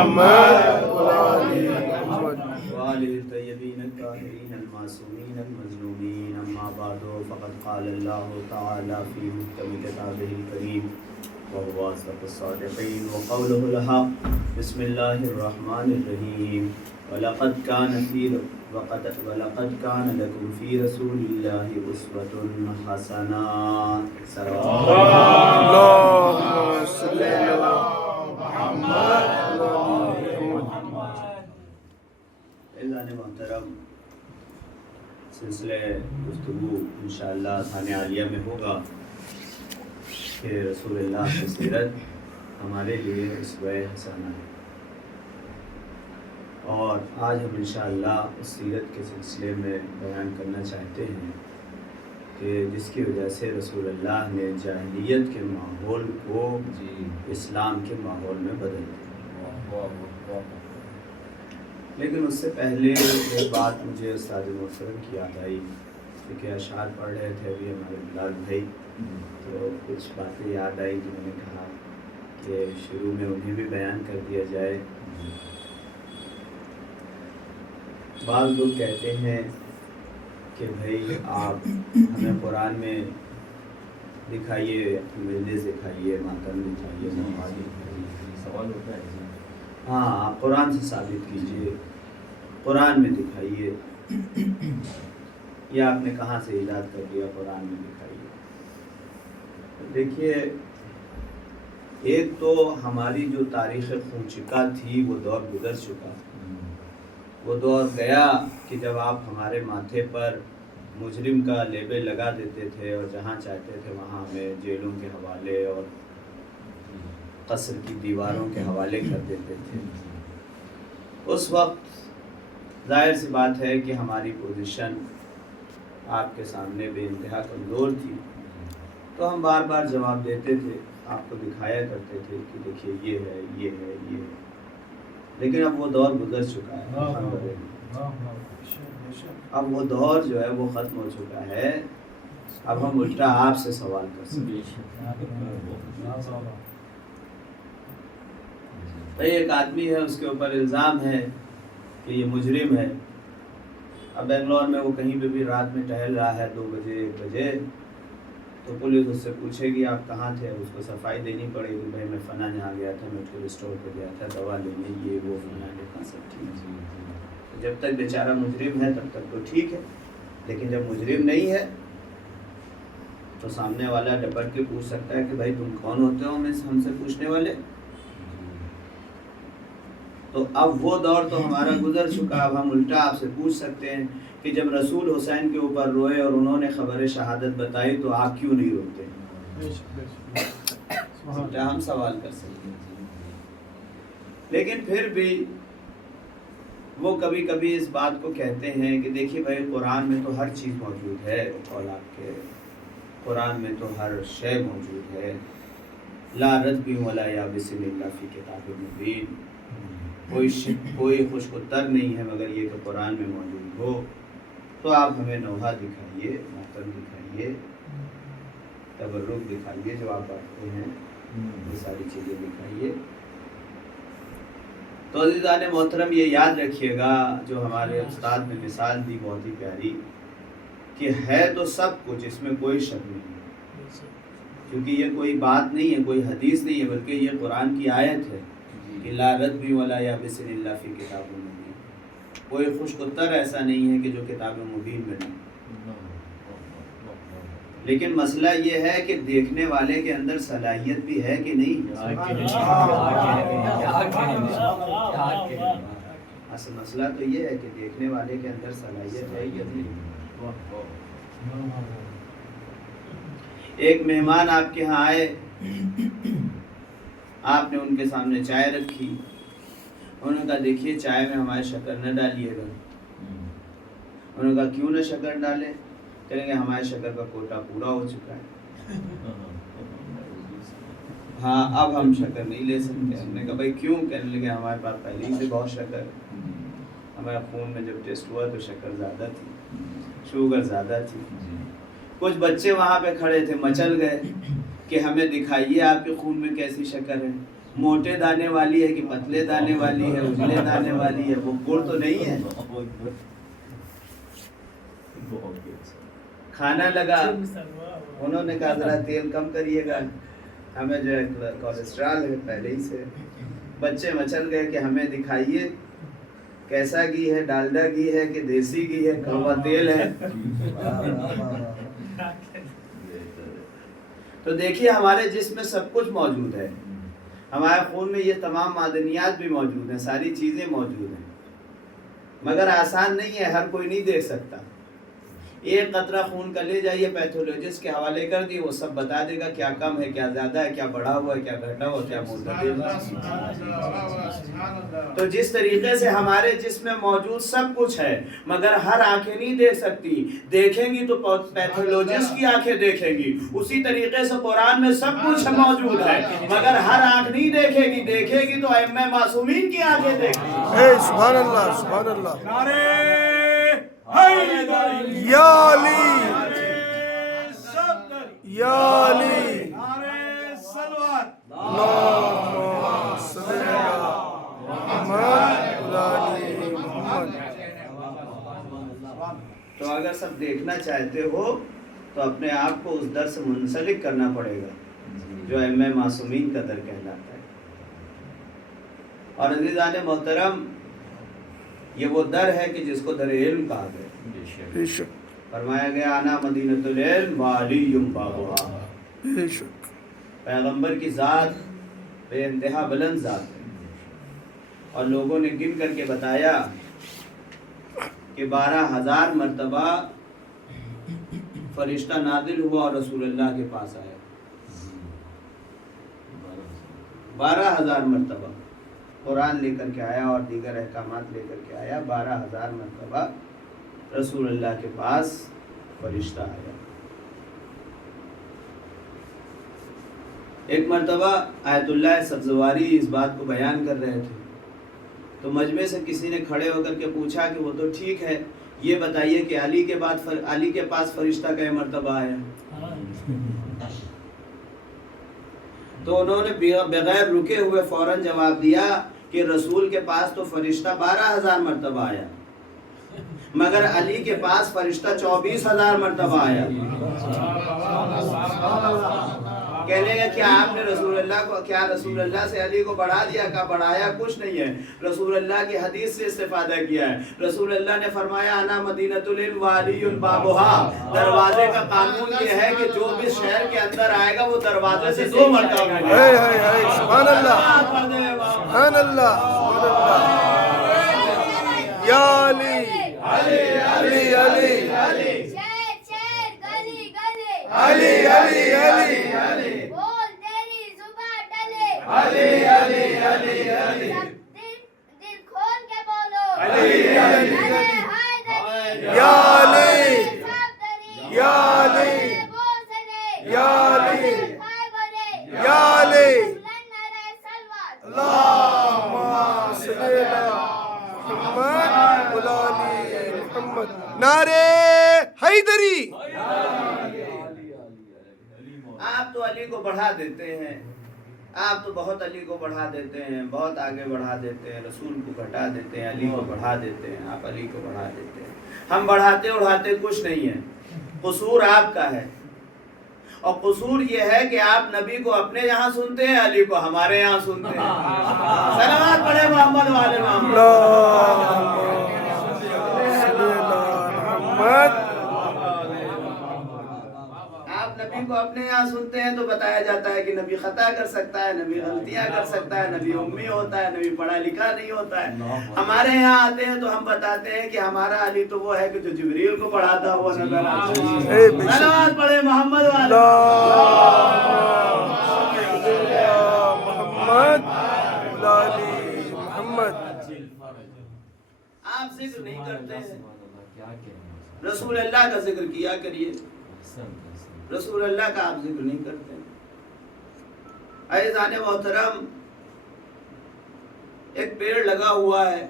محمد وعلى محمد وآل الطيبين الطاهرين المعصومين المظلومين. أما بعد فقد قال الله تعالى في محكم كتابه الكريم وهو أصدق الصادقين وقوله الحق. بسم الله الرحمن الرحيم. ولقد كان لكم في رسول الله أسوة حسنة. اللهم صل على محمد اعزان محترم، سلسلہ گفتگو انشاءاللہ ثانیہ عالیہ میں ہوگا کہ رسول اللہ کی سیرت ہمارے لیے اسوہ حسنہ ہے، اور آج ہم انشاءاللہ اس سیرت کے سلسلے میں بیان کرنا چاہتے ہیں کہ جس کی وجہ سے رسول اللہ نے جاہلیت کے ماحول کو اسلام کے ماحول میں بدل دیا. لیکن اس سے پہلے ایک بات مجھے استاد محترم کی یاد آئی کہ اشعار پڑھ رہے تھے ابھی ہمارے بلال بھائی، تو کچھ باتیں یاد آئی کہ میں نے کہا کہ شروع میں انہیں بھی بیان کر دیا جائے. بعض لوگ کہتے ہیں کہ بھائی آپ ہمیں قرآن میں دکھائیے، مجلس دکھائیے، ماتم دکھائیے، نماز دکھائیے. سوال ہوتا ہے ہاں، آپ قرآن سے ثابت کیجئے، قرآن میں دکھائیے، یا آپ نے کہاں سے ایجاد کر دیا قرآن میں دکھائیے. دیکھیے، ایک تو ہماری جو تاریخ خونچکا تھی وہ دور گزر چکا. وہ دور گیا کہ جب آپ ہمارے ماتھے پر مجرم کا لیبل لگا دیتے تھے اور جہاں چاہتے تھے وہاں ہمیں جیلوں کے حوالے اور قصر کی دیواروں کے حوالے کر دیتے تھے. اس وقت ظاہر سی بات ہے کہ ہماری پوزیشن آپ کے سامنے بے انتہا کمزور تھی، تو ہم بار بار جواب دیتے تھے، آپ کو دکھایا کرتے تھے کہ دیکھیے یہ ہے، یہ ہے، یہ ہے. لیکن اب وہ دور گزر چکا ہے. اب وہ دور جو ہے وہ ختم ہو چکا ہے. اب ہم الٹا آپ سے سوال کر سکتے ہیں. ایک آدمی ہے، اس کے اوپر الزام ہے کہ یہ مجرم ہے. اب بنگلور میں وہ کہیں پہ بھی رات میں ٹہل رہا ہے 2 بجے 1 بجے، تو پولیس اس سے پوچھے گی آپ کہاں تھے، اس کو صفائی دینی پڑے گی، بھائی میں فلاں جہاں گیا تھا، میڈیکل اسٹور پہ گیا تھا دوا لینے، یہ وہ فلاں ڈھمکا سب ٹھیک. جب تک بیچارہ مجرم ہے تب تک تو ٹھیک ہے، لیکن جب مجرم نہیں ہے تو سامنے والا ڈپٹ کے پوچھ سکتا ہے کہ بھائی تم کون ہوتے ہو ہم سے پوچھنے والے. تو اب وہ دور تو ہمارا گزر چکا. اب ہم الٹا آپ سے پوچھ سکتے ہیں کہ جب رسول حسین کے اوپر روئے اور انہوں نے خبر شہادت بتائی تو آپ کیوں نہیں روتے؟ الٹا ہم سوال کر سکتے ہیں. لیکن پھر بھی وہ کبھی کبھی اس بات کو کہتے ہیں کہ دیکھیے بھائی قرآن میں تو ہر چیز موجود ہے، اولاد کے قرآن میں تو ہر شے موجود ہے. لا رتب ولا یابس الا فی کتاب مبین. کوئی خشک و تر نہیں ہے مگر یہ کہ قرآن میں موجود ہو. تو آپ ہمیں نوحہ دکھائیے، ماتم دکھائیے، تبرک دکھائیے، جو آپ پڑھتے ہیں یہ ساری چیزیں دکھائیے. تو عزیزان محترم یہ یاد رکھیے گا جو ہمارے استاد نے مثال دی بہت ہی پیاری، کہ ہے تو سب کچھ، اس میں کوئی شک نہیں ہے، کیونکہ یہ کوئی بات نہیں ہے، کوئی حدیث نہیں ہے، بلکہ یہ قرآن کی آیت ہے کہ لا رتب ولا یابس الا فی کتاب مبین. کوئی خشک و تر ایسا نہیں ہے کہ جو کتاب مبین میں نہیں. لیکن مسئلہ یہ ہے کہ دیکھنے والے کے اندر صلاحیت بھی ہے کہ نہیں. اصل مسئلہ تو یہ ہے کہ دیکھنے والے کے اندر صلاحیت ہے یا نہیں. ایک مہمان آپ کے ہاں آئے، آپ نے ان کے سامنے چائے رکھی، انہوں نے کہا دیکھیے چائے میں ہمارے شکر نہ ڈالیے گا. انہوں نے کہا کیوں نہ شکر ڈالے؟ کہیں گے ہمارے شکر کا کوٹا پورا ہو چکا ہے. ہاں اب ہم شکر نہیں لے سکتے. ہم نے کہا بھائی کیوں؟ کہنے لگے ہمارے پاس پہلے ہی سے بہت شکر ہے، ہمارے خون میں جب ٹیسٹ ہوا تو شکر زیادہ تھی، شوگر زیادہ تھی. کچھ بچے وہاں پہ کھڑے تھے، مچل گئے کہ ہمیں دکھائیے آپ کے خون میں کیسی شکر ہے. موٹے دانے والی ہے کہ پتلے دانے والی ہے، اجلے دانے والی ہے، وہ گڑ تو نہیں ہے۔ کھانا لگا، انہوں نے کہا ذرا تیل کم کریے گا، ہمیں جو ہے کولیسٹرول ہے پہلے ہی سے۔ بچے مچل گئے کہ ہمیں دکھائیے کیسا گھی ہے، ڈالڈا گھی ہے کہ دیسی گھی ہے، کڑوا تیل ہے۔ تو دیکھیے ہمارے جسم میں سب کچھ موجود ہے، ہمارے خون میں یہ تمام معدنیات بھی موجود ہیں، ساری چیزیں موجود ہیں، مگر آسان نہیں ہے، ہر کوئی نہیں دیکھ سکتا۔ ایک قطرہ خون کا لے جائیے پیتھولوجسٹ کے حوالے کر دیے، وہ سب بتا دے گا کیا کم ہے، کیا زیادہ ہے، کیا بڑھا ہوا ہے، کیا گھٹا ہوا، کیا معتدل ہے۔ تو جس طریقے سے ہمارے جسم میں موجود سب کچھ ہے، مگر ہر آنکھیں نہیں دیکھ سکتی، دیکھیں گی تو پیتھولوجسٹ کی آنکھیں دیکھیں گی۔ اسی طریقے سے قرآن میں سب کچھ موجود ہے، مگر ہر آنکھ نہیں دیکھے گی، دیکھے گی تو ائمہ معصومین کی آنکھیں دیکھیں گی۔ سبحان اللہ، سبحان اللہ۔ یا علی، یا علی، اللہم صلی علی محمد وعلی محمد۔ تو اگر سب دیکھنا چاہتے ہو تو اپنے آپ کو اس در سے منسلک کرنا پڑے گا جو ائمہ معصومین کا در کہلاتا ہے۔ اور عزیزان محترم، یہ وہ در ہے کہ جس کو در علم کہا گیا۔ بے شک، فرمایا گیا انا مدینۃ العلم وعلی بابھا۔ بے شک۔ پیغمبر کی ذات بے انتہا بلند ذات ہے، اور لوگوں نے گن کر کے بتایا کہ 12,000 مرتبہ فرشتہ نازل ہوا اور رسول اللہ کے پاس آیا۔ 12,000 مرتبہ قرآن لے کر کے آیا اور دیگر احکامات لے کر کے آیا۔ 12,000 مرتبہ رسول اللہ کے پاس فرشتہ آیا۔ ایک مرتبہ آیت اللہ سبزواری اس بات کو بیان کر رہے تھے، تو مجمع سے کسی نے کھڑے ہو کر کے پوچھا کہ وہ تو ٹھیک ہے، یہ بتائیے کہ علی کے پاس فرشتہ کئی مرتبہ آیا؟ تو انہوں نے بغیر رکے ہوئے فوراً جواب دیا کہ رسول کے پاس تو فرشتہ 12,000 مرتبہ آیا، مگر علی کے پاس فرشتہ 24,000 مرتبہ آیا۔ کہنے لگا کہ آپ نے رسول اللہ سے علی کو بڑھا دیا؟ کا بڑھایا کچھ نہیں ہے، رسول اللہ کی حدیث سے استفادہ کیا ہے۔ رسول اللہ نے فرمایا انا مدینۃ العلم وعلی بابھا۔ دروازے کا قانون یہ ہے کہ جو بھی شہر کے اندر آئے گا وہ دروازے سے 2 مرتبہ ہے سبحان اللہ، سبحان اللہ، سبحان اللہ۔ یا علی، علی علی علی علی علی علی علی بول تیری زبان ڈلے، علی علی علی علی دل کھول کے بولو، علی علی حیدری، یا علی، یا علی، یا علی، یا علی، اللہم صلی علی محمد وعلی محمد۔ نعرہ حیدری۔ آپ تو علی کو بڑھا دیتے ہیں، آپ تو بہت علی کو بڑھا دیتے ہیں، بہت آگے بڑھا دیتے ہیں، رسول کو گھٹا دیتے ہیں، علی کو بڑھا دیتے ہیں، آپ علی کو بڑھا دیتے ہیں۔ ہم بڑھاتے اڑھاتے کچھ نہیں ہے، قصور آپ کا ہے، اور قصور یہ ہے کہ آپ نبی کو اپنے یہاں سنتے ہیں، علی کو ہمارے یہاں سنتے ہیں۔ صلوات پڑھے محمد والے محمد۔ آپ نبی کو اپنے یہاں سنتے ہیں تو بتایا جاتا ہے کہ نبی خطا کر سکتا ہے، نبی غلطیاں کر سکتا ہے، نبی امی ہوتا ہے، نبی پڑھا لکھا نہیں ہوتا ہے۔ ہمارے یہاں آتے ہیں تو ہم بتاتے ہیں کہ ہمارا علی تو وہ ہے کہ جو جبریل کو پڑھاتا ہوا نظر آتا ہے۔ صلوات پڑھے محمد والے محمد وعلی محمد۔ آپ ذکر نہیں کرتے ہیں، رسول اللہ کا ذکر کیا کریے، رسول اللہ کا آپ ذکر نہیں کرتے ہیں۔ عزیزان محترم، ایک پیڑ لگا ہوا ہے،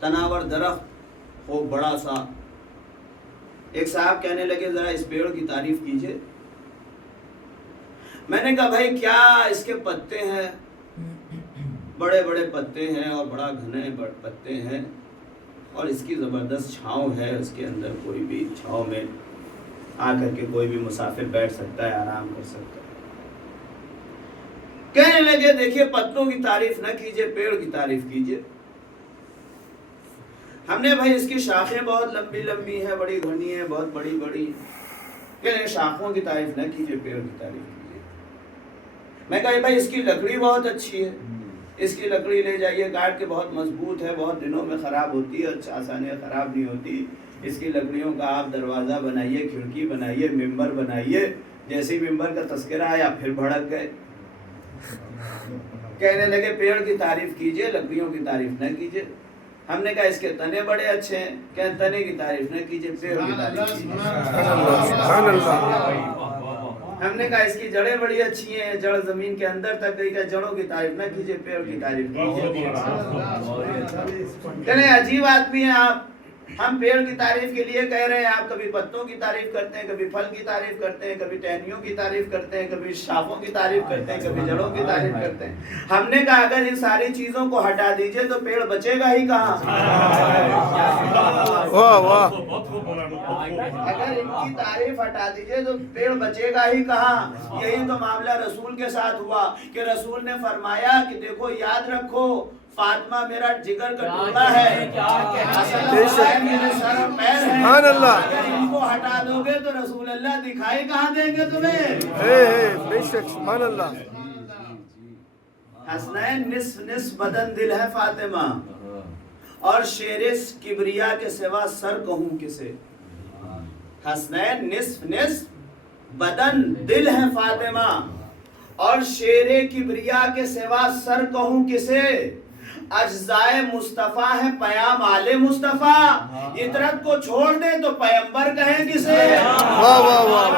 تناور درخت خوب بڑا سا۔ ایک صاحب کہنے لگے ذرا اس پیڑ کی تعریف کیجئے۔ میں نے کہا بھائی کیا اس کے پتے ہیں؟ بڑے بڑے پتے ہیں اور بڑا گھنے پتے ہیں اور اس کی زبردست چھاؤں ہے، اس کے اندر کوئی بھی چھاؤں میں آ کر کے کوئی بھی مسافر بیٹھ سکتا ہے، آرام کر سکتا ہے۔ کہنے لگے دیکھیے پتوں کی تعریف نہ کیجئے، پیڑ کی تعریف کیجئے۔ ہم نے بھائی اس کی شاخیں بہت لمبی لمبی ہیں، بڑی گھنی ہیں، بہت بڑی بڑی، کہنے شاخوں کی تعریف نہ کیجئے، پیڑ کی تعریف کیجئے۔ میں کہا بھائی اس کی لکڑی بہت اچھی ہے، اس کی لکڑی لے جائیے، کاٹ کے بہت مضبوط ہے، بہت دنوں میں خراب ہوتی ہے، آسانی خراب نہیں ہوتی، اس کی لکڑیوں کا آپ دروازہ بنائیے، کھڑکی بنائیے، ممبر بنائیے۔ جیسے ہی ممبر کا تذکرہ آیا پھر بھڑک گئے، کہنے لگے پیڑ کی تعریف کیجئے، لکڑیوں کی تعریف نہ کیجئے۔ ہم نے کہا اس کے تنے بڑے اچھے ہیں، کہ تنے کی تعریف نہ کیجئے، پیڑ کی تعریف کیجئے۔ سبحان اللہ۔ ہم نے کہا اس کی جڑیں بڑی اچھی ہیں، جڑ زمین کے اندر تک گئی، کہ جڑوں کی تعریف نہ کیجئے، پیڑ کی تعریف کیجئے۔ کہنے عجیب آدمی ہیں آپ، ہم پیڑ کی تعریف کے لیے کہہ رہے ہیں، آپ کبھی پتوں کی تعریف کرتے ہیں، کبھی پھل کی تعریف کرتے ہیں، کبھی ٹہنیوں کی تعریف کرتے ہیں، کبھی شاخوں کی تعریف کرتے ہیں، کبھی جڑوں کی تعریف کرتے ہیں۔ ہم نے کہا اگر ان ساری چیزوں کو ہٹا دیجئے تو پیڑ بچے گا ہی کہاں؟ واہ واہ، اگر ان کی تعریف ہٹا دیجئے تو پیڑ بچے گا ہی کہاں؟ یہی تو معاملہ رسول کے ساتھ ہوا کہ رسول نے فرمایا کہ دیکھو یاد رکھو فاطمہ میرا جگر کا ٹکڑا ہے، حسن حسین میرے سر و پیر ہیں، سبحان اللہ۔ اگر ان کو ہٹا دو گے تو رسول اللہ دکھائی کہاں دیں گے تمہیں؟ بے شک، سبحان اللہ۔ حسنین نصف نصف بدن دل ہے فاطمہ، اور شیر کبریا کے سوا سر کہوں کسے۔ حسنین نصف نصف بدن دل ہے فاطمہ، اور شیر کبریا کے سوا سر کہوں کسے۔ اجزائے مصطفیٰ ہے پیام آل مصطفیٰ، اطرت کو چھوڑ دے تو پیمبر کہیں کسے۔ واہ واہ واہ،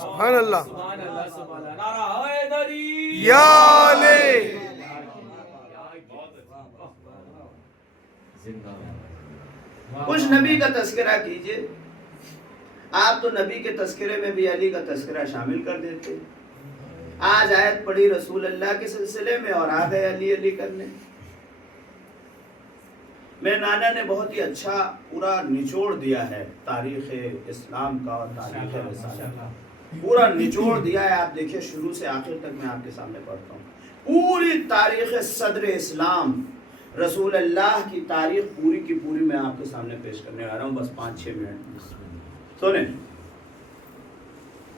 سبحان اللہ۔ یا علی، کچھ نبی کا تذکرہ کیجئے۔ آپ تو نبی کے تذکرے میں بھی علی کا تذکرہ شامل کر دیتے۔ آج آیت پڑھی رسول اللہ کے سلسلے میں اور آ گئے علی علی کرنے۔ میرے نانا نے بہت ہی اچھا پورا نچوڑ دیا ہے تاریخ اسلام کا اور تاریخ رسالت کا، پورا نچوڑ دیا ہے۔ آپ دیکھیں شروع سے آخر تک میں آپ کے سامنے پڑھتا ہوں، پوری تاریخ صدر اسلام، رسول اللہ کی تاریخ پوری کی پوری میں آپ کے سامنے پیش کرنے آ رہا ہوں، بس 5-6 منٹ سنیں۔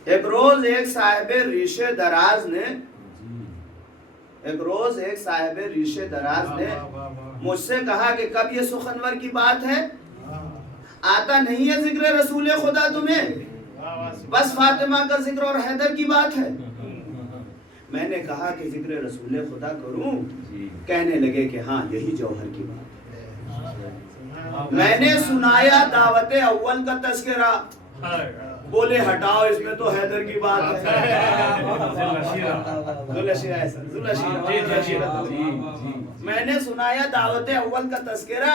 ایک روز ایک صاحب ریشے دراز نے مجھ سے کہا کہ کب یہ سخنور کی بات ہے؟ آتا نہیں ہے ذکر رسول خدا تمہیں؟ بس فاطمہ کا ذکر اور حیدر کی بات ہے۔ میں نے کہا کہ ذکر رسول خدا کروں؟ کہنے لگے کہ ہاں یہی جوہر کی بات ہے۔ میں نے سنایا دعوت اول کا تذکرہ، بولے ہٹاؤ اس میں تو حیدر کی بات ہے۔ میں نے سنایا دعوت اول کا تذکرہ،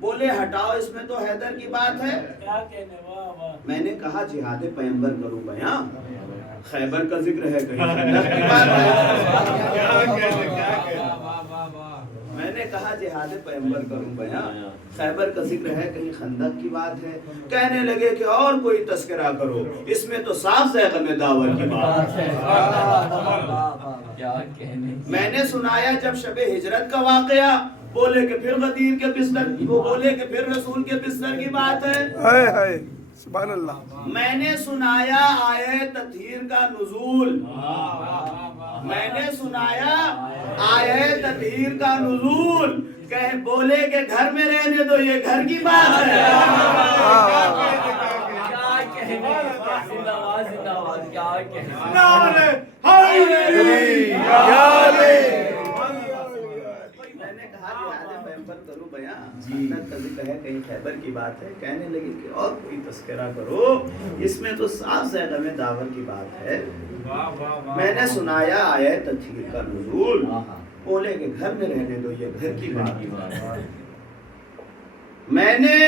بولے ہٹاؤ اس میں تو حیدر کی بات ہے۔ میں نے کہا جہاد پیمبر کروں بیاں، خیبر کا ذکر ہے کہیں خندق کی بات ہے۔ میں نے کہا جہاد پیمبر کروں بیاں، خیبر کا ذکر ہے کہیں خندق کی بات ہے۔ کہنے لگے کہ اور کوئی تذکرہ کرو، اس میں تو صاف زیغم دعوت کی بات ہے۔ میں نے سنایا جب شب ہجرت کا واقعہ، بولے کہ پھر غدیر کے بستر، وہ بولے کہ پھر رسول کے بستر کی بات ہے۔ ہائے ہائے، سبحان اللہ۔ میں نے سنایا آیت تطہیر کا نزول، میں نے سنایا آیت تطہیر کا نزول، کہ بولے کہ گھر میں رہنے دو یہ گھر کی بات ہے۔ میں نے کہا جہاد پیمبر کروں بیاں، خندق کا ذکر ہے کہیں خیبر کی بات ہے۔ کہنے لگی کہ اور کوئی تذکرہ کرو، اس میں تو صاف زیغم دعوت کی بات ہے۔ میں نے سنایا آیت تطہیر کا نزول، بولے کہ گھر میں رہنے دو یہ گھر کی بات ہے۔ میں نے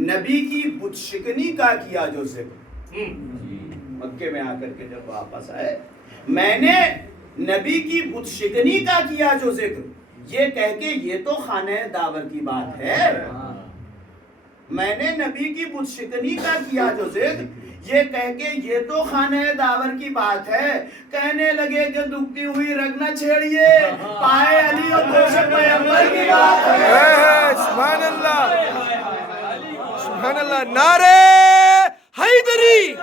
نبی کی بت شکنی کا کیا جو ذکر، مکے میں آ کر کے جب واپس آئے، میں نے نبی کی بت شکنی کا کیا جو ذکر، یہ کہہ کے یہ تو خانہ داور کی بات ہے، میں نے نبی کی بت شکنی کا کیا جو ذکر، یہ کہہ کے یہ تو خانہ داور کی بات ہے، کہنے لگے کہ دکھتی ہوئی رگ نہ چھیڑیے، پائے علی اور دوش پیغمبر کی بات ہے۔ سبحان اللہ، سبحان اللہ، نعرہ حیدری۔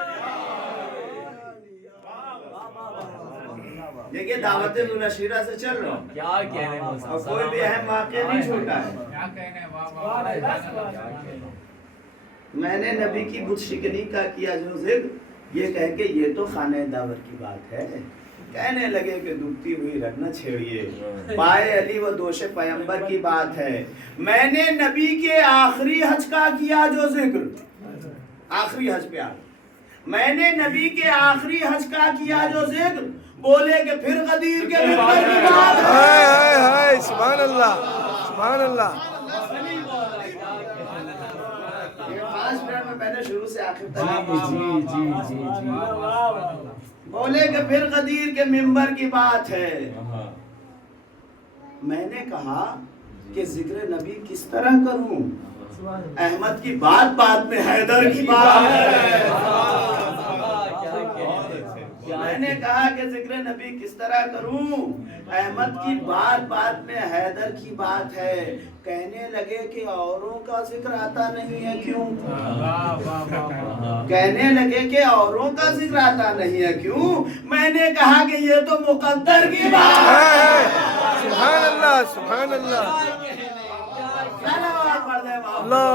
دیکھیں دعوت النشیرہ سے چل رہا ہوں، کیا کہنے اور کوئی بھی اہم واقعہ نہیں چھوٹا ہے۔ میں نے نبی کی بت شکنی کا کیا جو ذکر، یہ کہہ کے یہ تو خانہ داور کی بات ہے، کہنے لگے کہ دکھتی ہوئی رگ نہ چھیڑیے، پائے علی و دوش پیغمبر کی بات ہے۔ میں نے نبی کے آخری حج کا کیا جو ذکر، آخری حج پہ آ، میں نے نبی کے آخری حج کا کیا جو ذکر، بولے کہ پھر غدیر کے ممبر کی بات ہے۔ ہائے ہائے ہائے، سبحان اللہ، سبحان اللہ۔ یہ 5 منٹ میں نے شروع سے آخر تک بولے کہ پھر غدیر کے ممبر کی بات ہے۔ میں نے کہا کہ ذکر نبی کس طرح کروں، احمد کی بات بات میں حیدر کی بات ہے۔ میں نے کہا کہ ذکر نبی کس طرح کروں، احمد کی بات بات میں حیدر کی بات ہے، کہنے لگے کہ اوروں کا ذکر آتا نہیں ہے کیوں، کہنے لگے کہ اوروں کا ذکر آتا نہیں ہے کیوں، میں نے کہا کہ یہ تو مقدر کی بات ہے۔ سبحان اللہ، سبحان اللہ، صلوات پڑھ دیں باپ۔ اللہ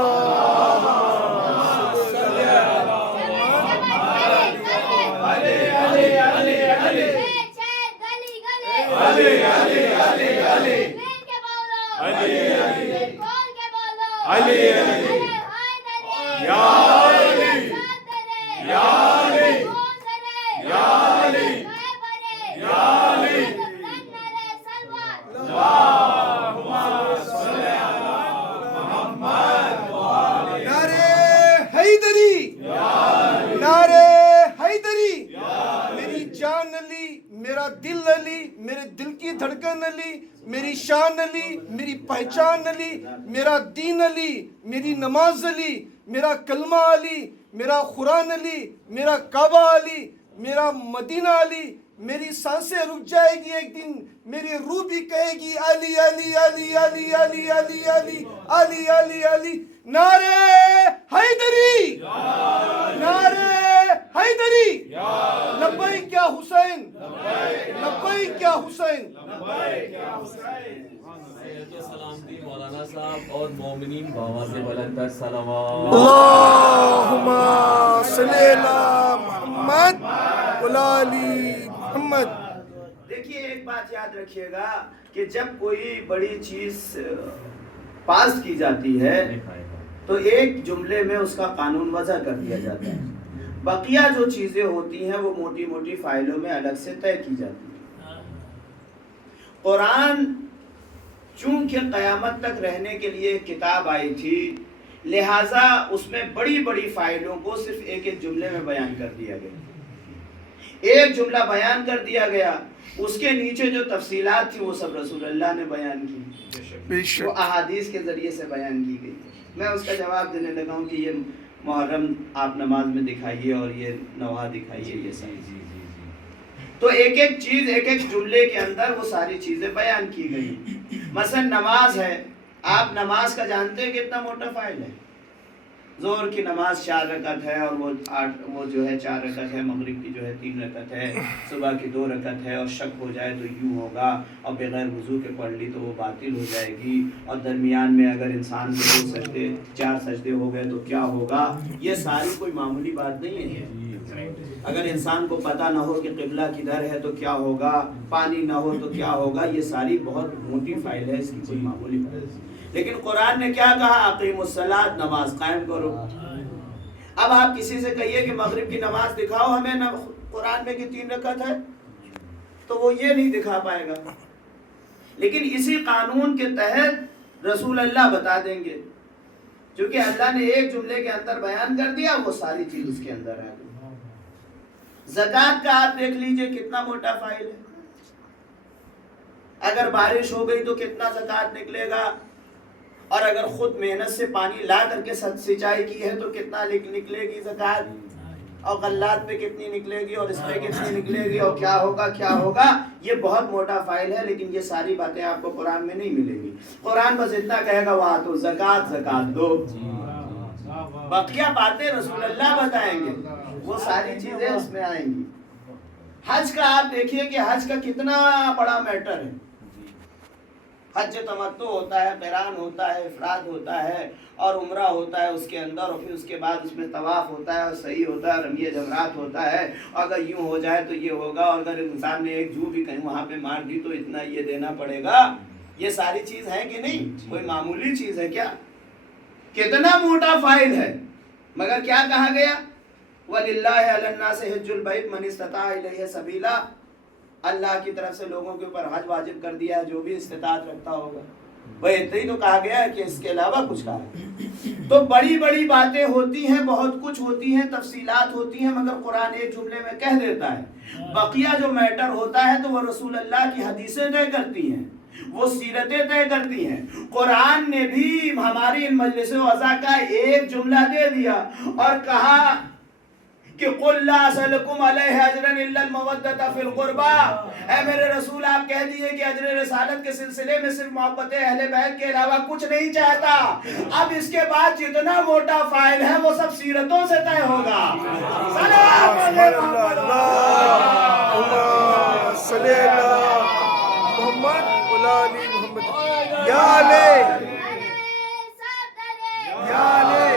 دل علی، میرے دل کی دھڑکن علی، میری شان علی، میری پہچان علی، میرا دین علی، میری نماز علی، میرا کلمہ علی، میرا قرآن علی، میرا کعبہ علی، میرا مدینہ علی، میری سانسیں رک جائے گی ایک دن، میری روح بھی کہے گی علی علی علی علی علی علی علی علی علی علی۔ نعرہ حیدری، نعرہ حیدری، لبیک یا حسین، لبیک یا حسین۔ سلامتی مولانا صاحب اور مومنین بابا سے بلند تر صلوات۔ اللہم صلی علی محمد وعلی محمد۔ دیکھیے ایک بات یاد رکھیے گا کہ جب کوئی بڑی چیز پاس کی جاتی ہے تو ایک جملے میں اس کا قانون وضع کر دیا جاتا ہے، بقیہ جو چیزیں ہوتی ہیں وہ موٹی موٹی فائلوں میں الگ سے طے کی جاتی ہیں۔ قرآن چونکہ قیامت تک رہنے کے لیے ایک کتاب آئی تھی، لہٰذا اس میں بڑی بڑی فائلوں کو صرف ایک ایک جملے میں بیان کر دیا گیا، ایک جملہ بیان کر دیا گیا، اس کے نیچے جو تفصیلات تھی وہ سب رسول اللہ نے بیان کی، وہ احادیث کے ذریعے سے بیان کی گئی۔ میں اس کا جواب دینے لگا ہوں کہ یہ محرم آپ نماز میں دکھائیے اور یہ نواح دکھائیے، یہ سب تو ایک ایک چیز ایک ایک جملے کے اندر وہ ساری چیزیں بیان کی گئی۔ مثلا نماز ہے، آپ نماز کا جانتے ہیں کتنا موٹا فائل ہے، ظہر کی نماز 4 رکعت ہے اور وہ جو ہے 4 رکعت ہے، مغرب کی جو ہے 3 رکعت ہے، صبح کی 2 رکعت ہے، اور شک ہو جائے تو یوں ہوگا، اور بغیر وضو کے پڑھ لی تو وہ باطل ہو جائے گی، اور درمیان میں اگر انسان کے 2 سجدے 4 سجدے ہو گئے تو کیا ہوگا۔ یہ ساری کوئی معمولی بات نہیں ہے۔ اگر انسان کو پتہ نہ ہو کہ قبلہ کدھر ہے تو کیا ہوگا، پانی نہ ہو تو کیا ہوگا، یہ ساری بہت موٹی فائل ہے، اس کی کوئی معمولی بات نہیں۔ لیکن قرآن نے کیا کہا، اقیموا الصلاۃ، نماز قائم کرو۔ اب آپ کسی سے کہیے کہ مغرب کی نماز دکھاؤ ہمیں، قرآن میں کہ 3 رکعت ہے، تو وہ یہ نہیں دکھا پائے گا، لیکن اسی قانون کے تحت رسول اللہ بتا دیں گے، کیونکہ اللہ نے ایک جملے کے اندر بیان کر دیا، وہ ساری چیز اس کے اندر ہے۔ زکات کا آپ دیکھ لیجئے کتنا موٹا فائل ہے. اگر بارش ہو گئی تو کتنا زکات نکلے گا، اور اگر خود محنت سے پانی لا کر کے سینچائی کی ہے تو کتنا نکلے گی زکات، اور غلات پہ کتنی نکلے گی، اور اس پہ کتنی نکلے گی، اور کیا ہوگا. یہ بہت موٹا فائل ہے، لیکن یہ ساری باتیں آپ کو قرآن میں نہیں ملیں گی. قرآن بس اتنا کہے گا وہاں تو زکات دو، بقیہ باتیں رسول اللہ بتائیں گے، وہ ساری چیزیں اس میں آئیں گی. حج کا آپ دیکھیے کہ حج کا کتنا بڑا میٹر ہے. حج تمتع ہوتا ہے، قران ہوتا ہے، افراد ہوتا ہے، اور عمرہ ہوتا ہے اس کے اندر، اور پھر اس کے بعد اس میں طواف ہوتا ہے، اور صحیح ہوتا ہے، رمی جمرات ہوتا ہے. اگر یوں ہو جائے تو یہ ہوگا، اور اگر انسان نے ایک جو بھی کہیں وہاں پہ مار دی تو اتنا یہ دینا پڑے گا. یہ ساری چیز ہے کہ نہیں؟ کوئی معمولی چیز ہے کیا؟ کتنا موٹا فائل ہے. مگر کیا کہا گیا؟ وَلِلَّهِ عَلَى النَّاسِ حِجُّ الْبَيْتِ مَنِ اسْتَطَاعَ إِلَيْهِ سَبِيلًا. اللہ کی طرف سے لوگوں کے اوپر حج واجب کر دیا ہے جو بھی استطاعت رکھتا ہوگا. وہ اتنا ہی تو کہا گیا ہے کہ اس کے علاوہ کچھ کہا ہے. تو بڑی بڑی باتیں ہوتی ہیں، بہت کچھ ہوتی ہیں، تفصیلات ہوتی ہیں، مگر قرآن ایک جملے میں کہہ دیتا ہے. بقیہ جو میٹر ہوتا ہے تو وہ رسول اللہ کی حدیثیں طے کرتی ہیں، وہ سیرتیں طے کرتی ہیں. قرآن نے بھی ہماری مجلس وعظہ کا ایک جملہ دے دیا اور کہا کہ قُلْ لَا أَسْأَلُكُمْ عَلَيْهِ أَجْرًا إِلَّا الْمَوَدَّةَ فِي الْقُرْبَى. اے میرے رسول آپ کہہ دیئے کہ اجر رسالت کے سلسلے میں صرف محبت اہل بیت کے علاوہ کچھ نہیں چاہتا. اب اس کے بعد جتنا موٹا فائل ہے وہ سب سیرتوں سے طے ہوگا. سلام علیکم صلی اللہ محمد علی محمد یا علی یا علی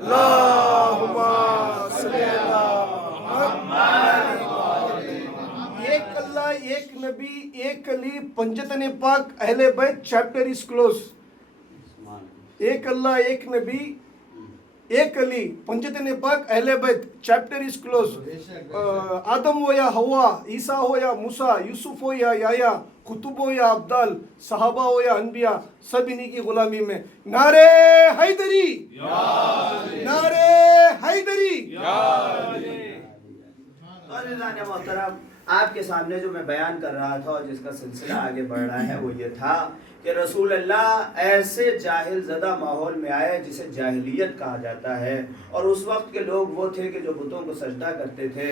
اللہم صلی اللہ محمد. ایک اللہ، ایک نبی، ایک علی، پنجتن پاک اہل بیت، چیپٹر از کلوز. ایک اللہ، ایک نبی، ایک علی، پنجتن پاک اہل بیت، چیپٹر از کلوز. آدم ہو یا ہوا، عیسیٰ ہو یا موسیٰ، یوسف ہو یا یحییٰ، کتب ہو یا ابدال، صحابہ ہو یا انبیاء، سب انہی کی غلامی میں. نعرہ حیدری، نعرہ حیدری. محترم، آپ کے سامنے جو میں بیان کر رہا تھا اور جس کا سلسلہ آگے بڑھ رہا ہے وہ یہ تھا کہ رسول اللہ ایسے جاہل زدہ ماحول میں آئے جسے جاہلیت کہا جاتا ہے. اور اس وقت کے لوگ وہ تھے کہ جو بتوں کو سجدہ کرتے تھے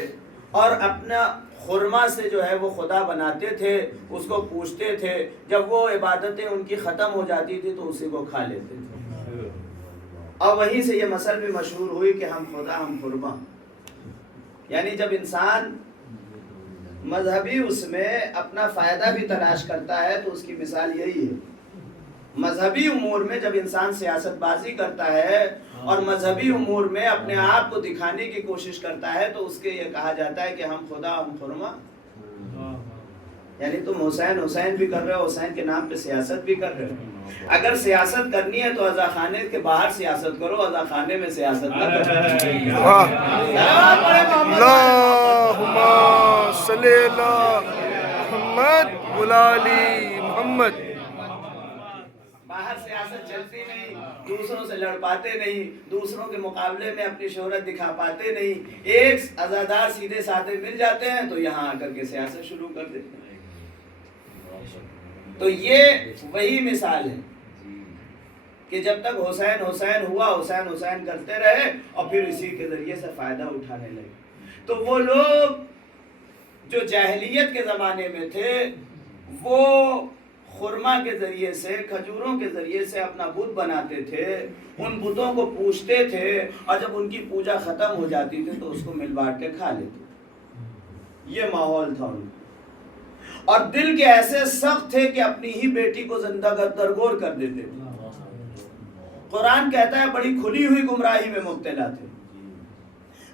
اور اپنا خرما سے جو ہے وہ خدا بناتے تھے، اس کو پوچھتے تھے. جب وہ عبادتیں ان کی ختم ہو جاتی تھی تو اسی کو کھا لیتے تھے. اور وہیں سے یہ مثل بھی مشہور ہوئی کہ ہم خدا ہم خرما. یعنی جب انسان مذہبی اس میں اپنا فائدہ بھی تلاش کرتا ہے تو اس کی مثال یہی ہے. مذہبی امور میں جب انسان سیاست بازی کرتا ہے اور مذہبی امور میں اپنے آپ کو دکھانے کی کوشش کرتا ہے تو اس کے یہ کہا جاتا ہے کہ ہم خدا ہم خرما. یعنی تم حسین حسین بھی کر رہے ہو، حسین کے نام پہ سیاست بھی کر رہے ہو. اگر سیاست کرنی ہے تو عزا خانے کے باہر سیاست کرو، عزا خانے میں سیاست نہ کرو. اللہم صلی اللہ محمد علی محمد. باہر سیاست چلتی نہیں، دوسروں سے لڑ پاتے نہیں، دوسروں کے مقابلے میں اپنی شہرت دکھا پاتے نہیں. ایک عزادار سیدھے سادھے مل جاتے ہیں تو یہاں آ کر کے سیاست شروع کر دیتے ہیں. تو یہ وہی مثال ہے کہ جب تک حسین حسین ہوا، حسین حسین کرتے رہے اور پھر اسی کے ذریعے سے فائدہ اٹھانے لگے. تو وہ لوگ جو جاہلیت کے زمانے میں تھے وہ خرما کے ذریعے سے، کھجوروں کے ذریعے سے اپنا بت بناتے تھے، ان بتوں کو پوجتے تھے، اور جب ان کی پوجا ختم ہو جاتی تھی تو اس کو مل بانٹ کے کھا لیتے. یہ ماحول تھا ان کا. اور دل کے ایسے سخت تھے کہ اپنی ہی بیٹی کو زندہ درگور کر دیتے تھے. قرآن کہتا ہے بڑی کھلی ہوئی گمراہی میں مبتلا تھے.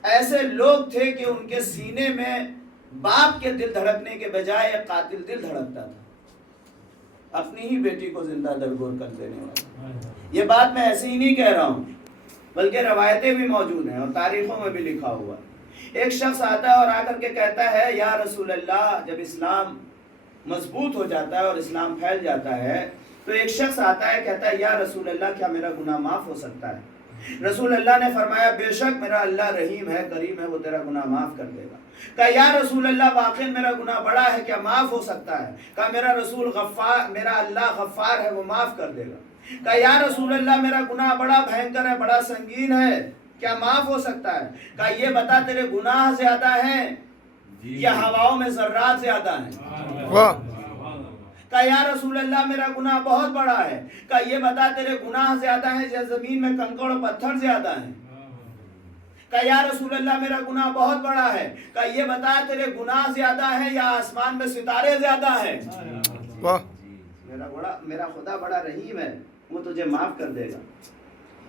ایسے لوگ تھے کہ ان کے سینے میں باپ کے دل دھڑکنے کے بجائے ایک قاتل دل دھڑکتا تھا، اپنی ہی بیٹی کو زندہ درگور کر دینے والا. یہ بات میں ایسے ہی نہیں کہہ رہا ہوں، بلکہ روایتیں بھی موجود ہیں اور تاریخوں میں بھی لکھا ہوا ہے. ایک شخص آتا ہے اور آ کر کے کہتا ہے یا رسول اللہ، جب اسلام مضبوط ہو جاتا ہے اور اسلام پھیل جاتا ہے تو ایک شخص آتا ہے کہتا ہے یا رسول اللہ کیا میرا گناہ معاف ہو سکتا ہے؟ رسول اللہ نے فرمایا بے شک میرا اللہ رحیم ہے، کریم ہے، وہ تیرا گناہ معاف کر دے گا۔ کہا یا رسول اللہ واقعی میرا گناہ بڑا ہے، کیا معاف ہو سکتا ہے؟ کہا میرا رسول غفار، میرا اللہ غفار ہے، وہ معاف کر دے گا۔ کہا یا رسول اللہ میرا گناہ بڑا بھینکر ہے، بڑا سنگین ہے، کیا معاف ہو سکتا ہے؟ کہا یہ بتا تیرے گناہ زیادہ ہیں یا ہواؤں میں ذرات زیادہ ہیں؟ واہ کہا یا رسول اللہ میرا گناہ بہت بڑا ہے۔ کہا یہ بتا تیرے گناہ زیادہ ہیں یا زمین میں کنکڑ و پتھر زیادہ ہیں؟ کہا یا رسول اللہ میرا گناہ بہت بڑا ہے۔ کہا یہ بتا تیرے گناہ زیادہ ہیں یا آسمان میں ستارے زیادہ ہیں؟ واہ میرا خدا بڑا رحیم ہے، وہ تجھے معاف کر دے گا۔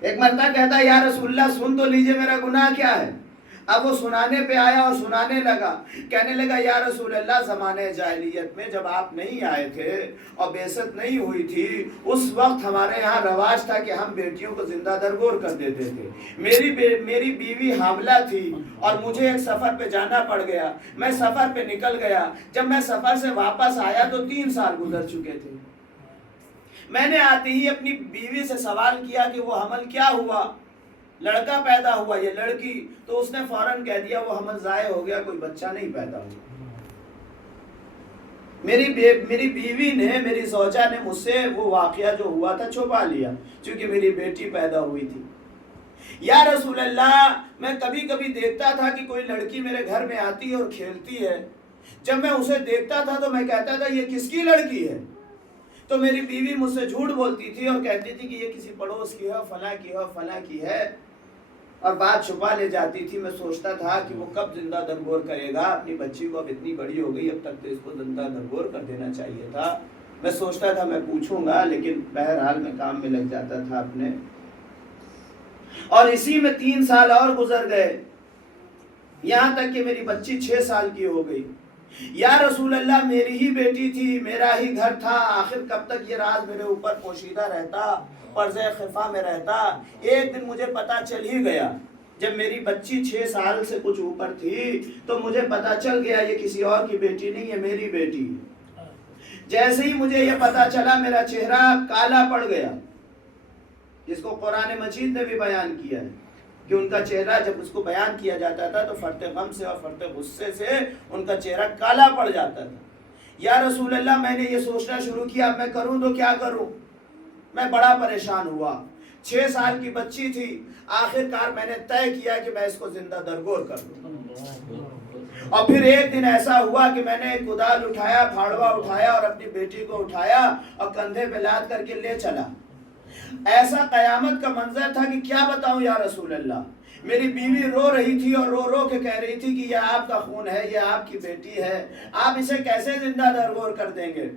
ایک مرتبہ کہتا ہے یا رسول اللہ سن تو لیجئے میرا گناہ کیا ہے۔ اب وہ سنانے پہ آیا اور سنانے لگا، کہنے لگا یا رسول اللہ زمانے جاہلیت میں جب آپ نہیں آئے تھے اور بعثت نہیں ہوئی تھی، اس وقت ہمارے یہاں رواج تھا کہ ہم بیٹیوں کو زندہ درگور کر دیتے تھے۔ میری بیوی حاملہ تھی اور مجھے ایک سفر پہ جانا پڑ گیا، میں سفر پہ نکل گیا۔ جب میں سفر سے واپس آیا تو 3 سال گزر چکے تھے۔ میں نے آتے ہی اپنی بیوی سے سوال کیا کہ وہ حمل کیا ہوا، لڑکا پیدا ہوا یا لڑکی؟ تو اس نے فوراً کہہ دیا وہ حمل ضائع ہو گیا، کوئی بچہ نہیں پیدا ہوا۔ میری بیوی نے، میری زوجہ نے مجھ سے وہ واقعہ جو ہوا تھا چھپا لیا، چونکہ میری بیٹی پیدا ہوئی تھی۔ یا رسول اللہ میں کبھی کبھی دیکھتا تھا کہ کوئی لڑکی میرے گھر میں آتی ہے اور کھیلتی ہے، جب میں اسے دیکھتا تھا تو میں کہتا تھا یہ کس کی لڑکی ہے؟ تو میری بیوی مجھ سے جھوٹ بولتی تھی اور کہتی تھی کہ یہ کسی پڑوس کی ہے، فلاں کی ہے، فلاں کی ہے، اور بات چھپا لے جاتی تھی۔ میں سوچتا تھا کہ وہ کب زندہ درگور کرے گا اپنی بچی کو، اب اتنی بڑی ہو گئی، اب تک تو اس کو زندہ درگور کر دینا چاہیے تھا۔ میں سوچتا تھا میں پوچھوں گا، لیکن بہرحال میں کام میں لگ جاتا تھا اپنے، اور اسی میں 3 سال اور گزر گئے، یہاں تک کہ میری بچی 6 سال کی ہو گئی۔ یا رسول اللہ میری ہی بیٹی تھی، میرا ہی گھر تھا، آخر کب تک یہ راز میرے اوپر پوشیدہ رہتا، پردہ خفا میں رہتا؟ ایک دن مجھے پتا چل ہی گیا، جب میری بچی 6 سال سے کچھ اوپر تھی تو مجھے پتا چل گیا یہ کسی اور کی بیٹی نہیں ہے، میری بیٹی۔ جیسے ہی مجھے یہ پتا چلا میرا چہرہ کالا پڑ گیا، جس کو قرآن مجید نے بھی بیان کیا ہے کہ ان کا چہرہ جب اس کو بیان کیا جاتا تھا تو فرط غم سے اور فرط غصے سے ان کا چہرہ کالا پڑ جاتا تھا۔ یا رسول اللہ میں نے یہ سوچنا شروع کیا اب میں کروں تو کیا کروں؟ میں بڑا پریشان ہوا، 6 سال کی بچی تھی۔ آخر کار میں نے طے کیا کہ میں اس کو زندہ درگور کر دوں۔ اور پھر ایک دن ایسا ہوا کہ میں نے کدال اٹھایا، پھاڑوا اٹھایا اور اپنی بیٹی کو اٹھایا اور کندھے پہ لاد کر کے لے چلا۔ ایسا قیامت کا منظر تھا کہ کیا بتاؤں یا رسول اللہ۔ میری بیوی رو رہی تھی اور رو رو کے کہہ رہی تھی کہ یہ آپ کا خون ہے، یہ آپ کی بیٹی ہے، آپ اسے کیسے زندہ درگور کر دیں گے؟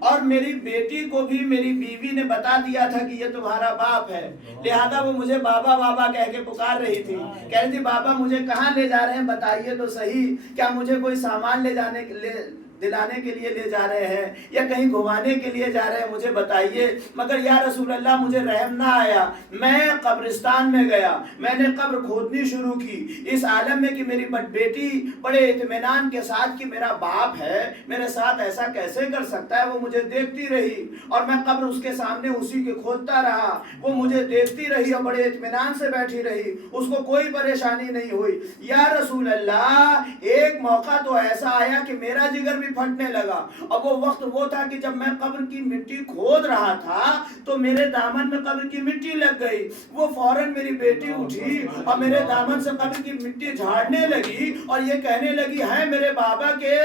اور میری بیٹی کو بھی میری بیوی نے بتا دیا تھا کہ یہ تمہارا باپ ہے، لہذا وہ مجھے بابا بابا کہہ کے پکار رہی تھی، کہہ رہی تھی بابا مجھے کہاں لے جا رہے ہیں بتائیے تو صحیح، کیا مجھے کوئی سامان دلانے کے لیے لے جا رہے ہیں یا کہیں گھمانے کے لیے جا رہے ہیں، مجھے بتائیے۔ مگر یا رسول اللہ مجھے رحم نہ آیا، میں قبرستان میں گیا، میں نے قبر کھودنی شروع کی اس عالم میں کہ میری بیٹی بڑے اطمینان کے ساتھ کہ میرا باپ ہے میرے ساتھ ایسا کیسے کر سکتا ہے۔ وہ مجھے دیکھتی رہی اور میں قبر اس کے سامنے اسی کے کھودتا رہا، وہ مجھے دیکھتی رہی اور بڑے اطمینان سے بیٹھی رہی، اس کو کوئی پریشانی نہیں ہوئی۔ یا رسول اللہ ایک موقع تو ایسا آیا کہ میرا جگر بھی پھٹنے لگا، اور وہ وقت وہ تھا کہ جب میں قبر کی مٹی کھود رہا تھا تو میرے دامن میں قبر کی مٹی لگ گئی۔ وہ فوراً میری بیٹی اٹھی اور میرے دامن سے قبر کی مٹی جھاڑنے لگی اور یہ کہنے لگی ہے میرے بابا کے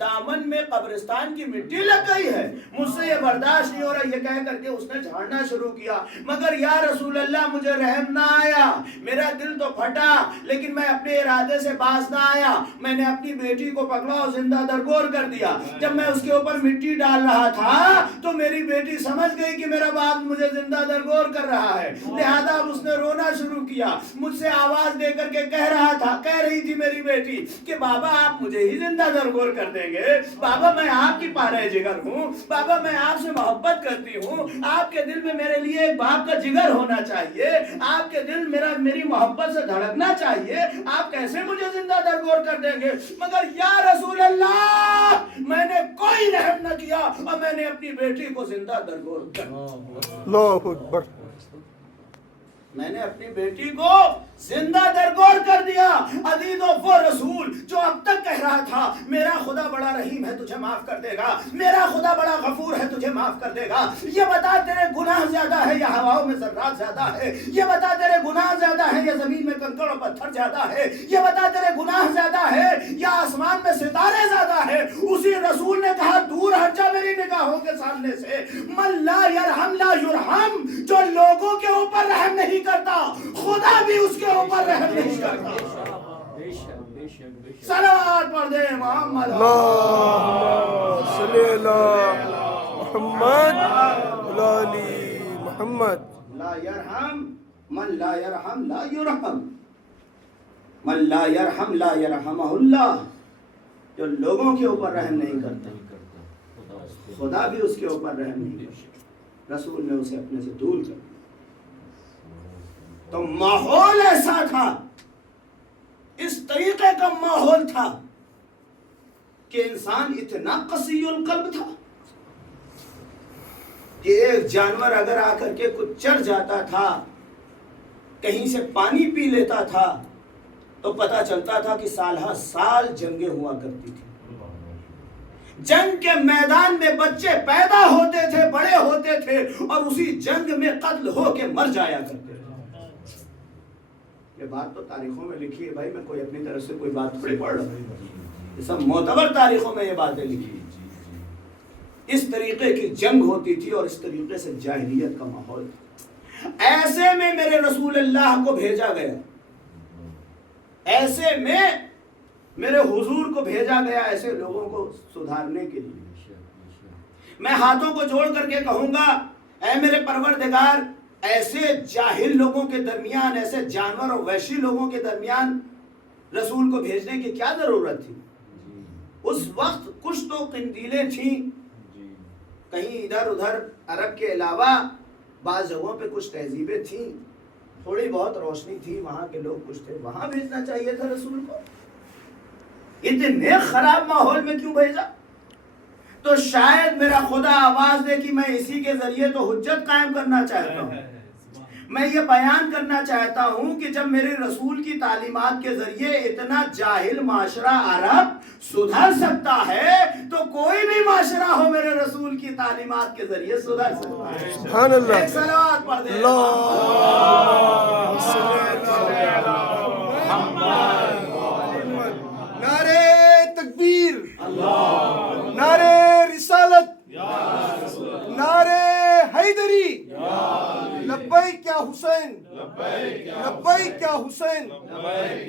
دامن میں قبرستان کی مٹی لگ گئی ہے، مجھ سے یہ برداشت نہیں ہو رہا، یہ کہہ کر کے اس نے جھاڑنا شروع کیا۔ مگر یا رسول اللہ مجھے رحم نہ آیا، میرا دل تو پھٹا لیکن میں اپنے ارادے سے باز نہ آیا، میں نے اپنی بیٹی کو پکڑا اور زندہ درگور کر دیا۔ جب میں اس کے اوپر مٹی ڈال رہا تھا تو میری بیٹی سمجھ گئی کہ میرا باپ مجھے زندہ درگور کر رہا ہے، لہذا اس نے رونا شروع کیا، مجھ سے آواز دے کر کے کہہ رہی تھی میری بیٹی کہ بابا آپ مجھے ہی زندہ درگور کر دیں گے، بابا میں آپ کی پارہ جگر ہوں، بابا میں آپ سے محبت کرتی ہوں، آپ کے دل میں میرے لیے ایک باپ کا جگر ہونا چاہیے، آپ کے دل میری محبت سے دھڑکنا چاہیے، آپ کیسے مجھے زندہ درگور کر دیں گے؟ مگر یا رسول اللہ میں نے کوئی رحم نہ کیا اور میں نے اپنی بیٹی کو زندہ درگور کر دیا۔ اللہ اکبر۔ میں نے اپنی بیٹی کو زندہ درگور کر دیا. عزیز وہ رسول جو اب تک کہہ رہا تھا میرا خدا بڑا رحیم ہے تجھے معاف کر دے گا, میرا خدا بڑا غفور ہے تجھے معاف کر دے گا, یہ بتا تیرے گناہ زیادہ ہے یا ہواؤں میں ذرات زیادہ ہے, یہ بتا تیرے گناہ زیادہ ہے یا زمین میں کنکر اور پتھر زیادہ ہے, یہ بتا تیرے گناہ زیادہ ہے یا آسمان میں ستارے زیادہ ہے. اسی رسول نے کہا دور ہٹ جا میری نگاہوں کے سامنے سے. من لا یرحم لا یرحم, جو لوگوں کے اوپر رحم نہیں کرتا خدا بھی اس کے اوپر رحم نہیں کرتا. صلوات پڑھ دے محمد اللہم صلی علی محمد علی محمد. لا یرحم من لا یرحم لا یرحم, من لا یرحم لا یرحمہ اللہ, جو لوگوں کے اوپر رحم نہیں کرتا خدا بھی اس کے اوپر رحم نہیں کرتا. رسول نے اسے اپنے سے دور کر دیا. تو ماحول ایسا تھا, اس طریقے کا ماحول تھا کہ انسان اتنا قسی القلب تھا کہ ایک جانور اگر آ کر کے کچھ چر جاتا تھا, کہیں سے پانی پی لیتا تھا, تو پتا چلتا تھا کہ سالہ سال جنگیں ہوا کرتی تھی. جنگ کے میدان میں بچے پیدا ہوتے تھے, بڑے ہوتے تھے, اور اسی جنگ میں قتل ہو کے مر جایا کرتے تھے. یہ بات تو تاریخوں میں لکھی ہے بھائی, میں کوئی اپنی طرف سے کوئی بات تھوڑی پڑھ رہا ہوں, یہ سب معتبر تاریخوں میں یہ باتیں لکھی. اس طریقے کی جنگ ہوتی تھی اور اس طریقے سے جاہلیت کا ماحول تھا. ایسے میں میرے رسول اللہ کو بھیجا گیا, ایسے میں میرے حضور کو بھیجا گیا ایسے لوگوں کو سدھارنے کے لیے. میں ہاتھوں کو جوڑ کر کے کہوں گا اے میرے پروردگار, ایسے جاہل لوگوں کے درمیان, ایسے جانور اور وحشی لوگوں کے درمیان رسول کو بھیجنے کی کیا ضرورت تھی؟ اس وقت کچھ تو قندیلیں تھیں, کہیں ادھر ادھر عرب کے علاوہ بعض جگہوں پہ کچھ تہذیبیں تھیں, تھوڑی بہت روشنی تھی, وہاں کے لوگ کچھ تھے, وہاں بھیجنا چاہیے تھا رسول کو. اتنے خراب ماحول میں کیوں بھیجا؟ تو شاید میرا خدا آواز دے کہ میں اسی کے ذریعے تو حجت قائم کرنا چاہتا ہوں. میں یہ بیان کرنا چاہتا ہوں کہ جب میرے رسول کی تعلیمات کے ذریعے اتنا جاہل معاشرہ عرب سدھر سکتا ہے, تو کوئی بھی معاشرہ ہو میرے رسول کی تعلیمات کے ذریعے سدھر سکتا ہے. سبحان اللہ. ایک صلوات پڑھ دے. نعرے تکبیر, نعرے رسالت, نعرے حیدری, لبیک یا حسین, لبیک یا حسین,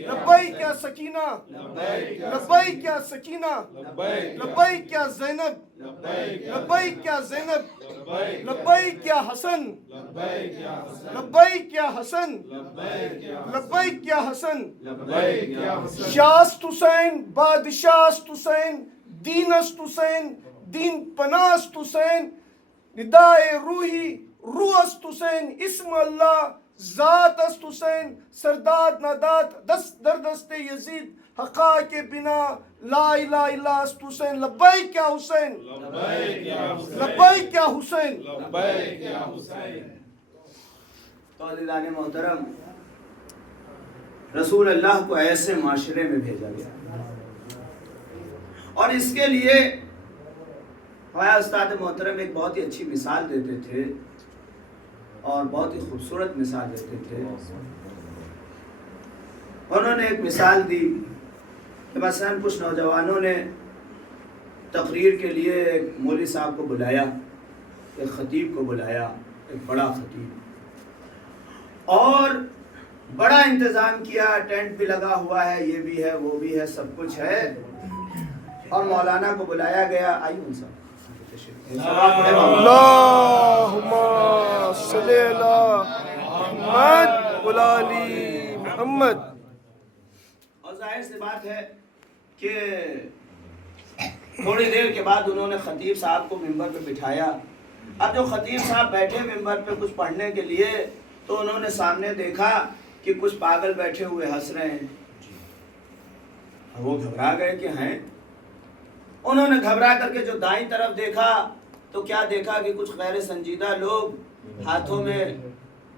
لبیک یا سکینہ, لبیک یا سکینہ, لبیک یا زینب, لبیک یا زینب, لبیک یا حسن, لبیک یا حسن, لبیک یا حسن, شاست حسین, بادشاست حسین, دینست حسین, دین پناست حسین, ندائے روحی روح است حسین, اسم اللہ ذات است حسین, سرداد نادات دست در دست یزید, حقا کے بنا لا الہ الا است حسین. لبیک یا حسین, لبیک یا حسین. تو عزیزان محترم, رسول اللہ کو ایسے معاشرے میں بھیجا گیا, اور اس کے لیے ہمارے استاد محترم ایک بہت ہی اچھی مثال دیتے تھے اور بہت ہی خوبصورت مثال دیتے تھے. انہوں نے ایک مثال دی کہ مثلا کچھ نوجوانوں نے تقریر کے لیے ایک مولوی صاحب کو بلایا, ایک خطیب کو بلایا, ایک بڑا خطیب, اور بڑا انتظام کیا, ٹینٹ بھی لگا ہوا ہے, یہ بھی ہے وہ بھی ہے, سب کچھ ہے, اور مولانا کو بلایا گیا. آئیے صاحب, اللہم صلی علی محمد وعلی محمد. اور ظاہر سی بات ہے کہ تھوڑی دیر کے بعد انہوں نے خطیب صاحب کو ممبر پہ بٹھایا. اب جو خطیب صاحب بیٹھے ممبر پہ کچھ پڑھنے کے لیے, تو انہوں نے سامنے دیکھا کہ کچھ پاگل بیٹھے ہوئے ہنس رہے ہیں. وہ گھبرا گئے کہ ہیں. انہوں نے گھبرا کر کے جو دائیں طرف دیکھا تو کیا دیکھا کہ کچھ غیر سنجیدہ لوگ ہاتھوں میں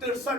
63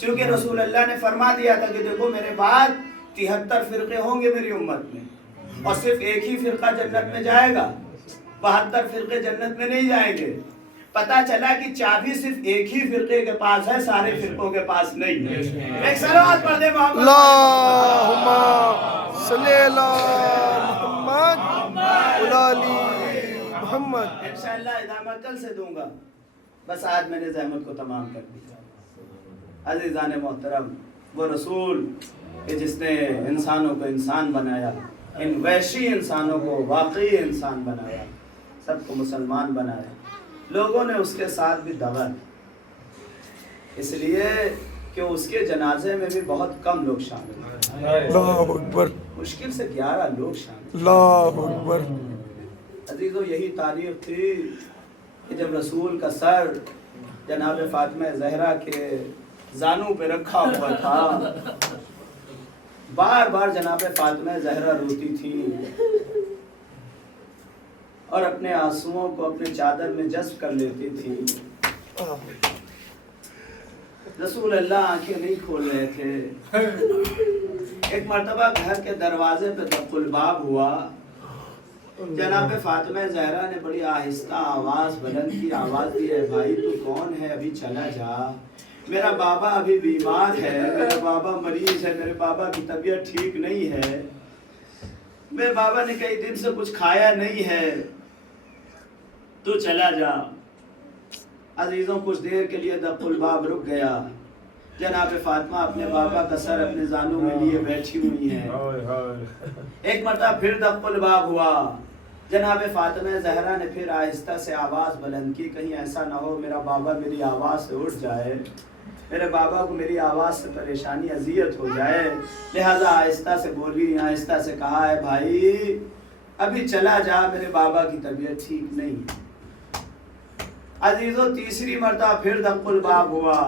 چونکہ رسول اللہ نے فرما دیا تھا کہ دیکھو میرے بعد 73 فرقے ہوں گے میری امت میں، اور صرف ایک ہی فرقہ جنت میں جائے گا، 72 فرقے جنت میں نہیں جائیں گے۔ پتا چلا کہ چابی صرف ایک ہی فرقے کے پاس ہے، سارے فرقوں کے پاس نہیں ہے۔ ایک صلوات پڑھ دے محمد اللہم صلی اللہ محمد علی محمد۔ انشاءاللہ ادامہ کل سے دوں گا، بس آج میں نے زحمت کو تمام کر دیا۔ عزیزان محترم، وہ رسول کہ جس نے انسانوں کو انسان بنایا، ان وحشی انسانوں کو واقعی انسان بنایا، سب کو مسلمان بنایا، لوگوں نے اس کے ساتھ بھی دغا دی، اس لیے کہ اس کے جنازے میں بھی بہت کم لوگ شامل ہیں، اللہ اکبر، مشکل سے 11 لوگ شامل ہیں۔ اللہ اکبر۔ عزیزو، یہی تاریخ تھی کہ جب رسول کا سر جناب فاطمہ زہرا کے زانوں پہ رکھا ہوا تھا، بار بار جناب فاطمہ زہرا روتی تھی اور اپنے آنسوؤں کو اپنے چادر میں جذب کر لیتی تھی۔ رسول اللہ آنکھیں نہیں کھول رہے تھے۔ ایک مرتبہ گھر کے دروازے پہ دق الباب ہوا، جناب فاطمہ زہرا نے بڑی آہستہ آواز بلند کی آواز دی، اے بھائی تو کون ہے؟ ابھی چلا جا، میرا بابا ابھی بیمار ہے، میرا بابا مریض ہے، میرے بابا کی طبیعت ٹھیک نہیں ہے، میرے بابا نے کئی دن سے کچھ کھایا نہیں ہے، تو چلا جا۔ عزیزوں، کچھ دیر کے لیے دق الباب رک گیا، جناب فاطمہ اپنے بابا کا سر اپنے زانوں میں لیے بیٹھی ہوئی ہیں۔ ایک مرتبہ پھر دق الباب ہوا، جناب فاطمہ زہرا نے پھر آہستہ سے آواز بلند کی، کہیں ایسا نہ ہو میرا بابا میری آواز سے اٹھ جائے، میرے بابا کو میری آواز سے پریشانی اذیت ہو جائے، لہذا آہستہ سے بولی، آہستہ سے کہا، ہے بھائی ابھی چلا جا، میرے بابا کی طبیعت ٹھیک نہیں۔ عزیزو، تیسری مرتبہ پھر دق الباب ہوا،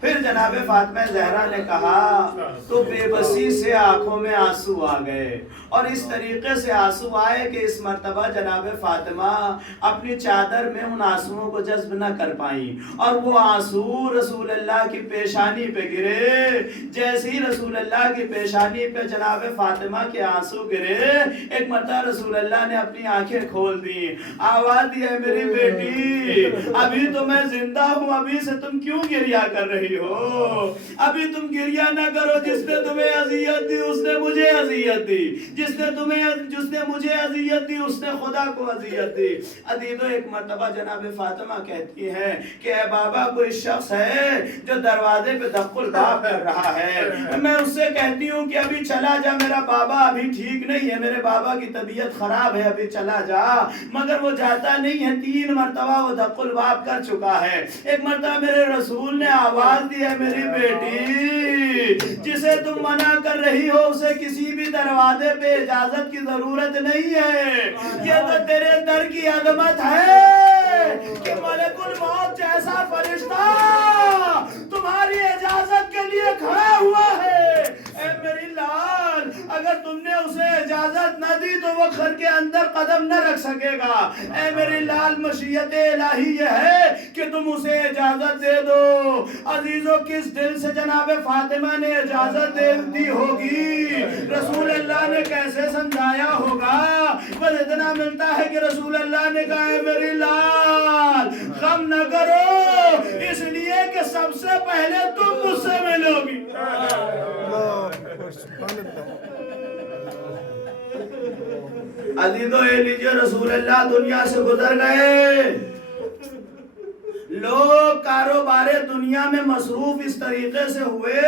پھر جناب فاطمہ زہرا نے کہا تو بے بسی سے آنکھوں میں آنسو آ گئے، اور اس طریقے سے آنسو آئے کہ اس مرتبہ جناب فاطمہ اپنی چادر میں ان آنسوؤں کو جذب نہ کر پائیں، اور وہ آنسو رسول اللہ کی پیشانی پہ گرے۔ جیسے ہی رسول اللہ کی پیشانی پہ جناب فاطمہ کے آنسو گرے، ایک مرتبہ رسول اللہ نے اپنی آنکھیں کھول دی، آواز دی، ہے میری بیٹی ابھی تو میں زندہ ہوں، ابھی سے تم کیوں گریہ کر رہی ہو؟ ابھی تم گریہ نہ کرو، جس نے تمہیں اذیت دی اس نے مجھے اذیت دی، جس نے مجھے اذیت دی اس نے خدا کو اذیت دی۔ عزیزو، ایک مرتبہ جناب فاطمہ کہتی ہے کہ اے بابا کوئی شخص ہے جو دروازے پہ دق الباب کر رہا ہے، میں اس سے کہتی ہوں کہ ابھی چلا جا، میرا بابا ابھی ٹھیک نہیں ہے، میرے بابا کی طبیعت خراب ہے، ابھی چلا جا، مگر وہ جاتا نہیں ہے۔ 3 مرتبہ وہ دق الباب کر چکا ہے۔ ایک مرتبہ میرے رسول نے آواز دی، ہے میری بیٹی جسے تم منع کر رہی ہو اسے کسی بھی دروازے پہ اجازت کی ضرورت نہیں ہے، یہ تو تیرے در کی عظمت ہے کہ ملک الموت جیسا فرشتہ تمہاری اجازت کے لیے کھڑا ہوا ہے۔ اے میری لال، اگر تم نے اسے اجازت نہ دی تو وہ گھر کے اندر قدم نہ رکھ سکے گا۔ اے میری لال، مشیت الہی یہ ہے کہ تم اسے اجازت دے دو۔ عزیزو، کس دل سے جناب فاطمہ نے اجازت دی ہوگی، رسول اللہ نے کیسے سمجھایا ہوگا؟ بس اتنا ملتا ہے کہ رسول اللہ نے کہا، ہے میری لال غم نہ کرو، اس لیے کہ سب سے پہلے تم مجھ سے ملو گی۔ عزیزو، یہ لیجئے رسول اللہ دنیا سے گزر گئے، لوگ کاروبار دنیا میں مصروف اس طریقے سے ہوئے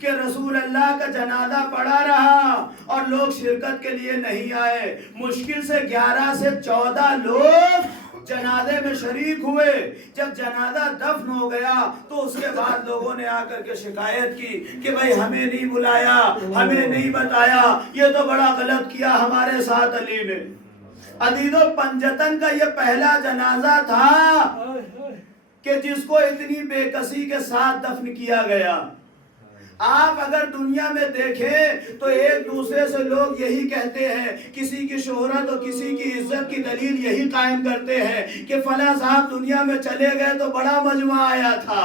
کہ رسول اللہ کا جنازہ پڑا رہا اور لوگ شرکت کے لیے نہیں آئے۔ مشکل سے 11 سے 14 لوگ جنازے میں شریک ہوئے۔ جب جنازہ دفن ہو گیا تو اس کے بعد لوگوں نے آ کر کے شکایت کی کہ بھائی ہمیں نہیں بلایا، ہمیں نہیں بتایا، یہ تو بڑا غلط کیا ہمارے ساتھ علی نے۔ عزیزو، پنجتن کا یہ پہلا جنازہ تھا کہ جس کو اتنی بے کسی کے ساتھ دفن کیا گیا۔ آپ اگر دنیا میں دیکھیں تو ایک دوسرے سے لوگ یہی کہتے ہیں، کسی کی شہرت اور کسی کی عزت کی دلیل یہی قائم کرتے ہیں کہ فلاں صاحب دنیا میں چلے گئے تو بڑا مجمع آیا تھا۔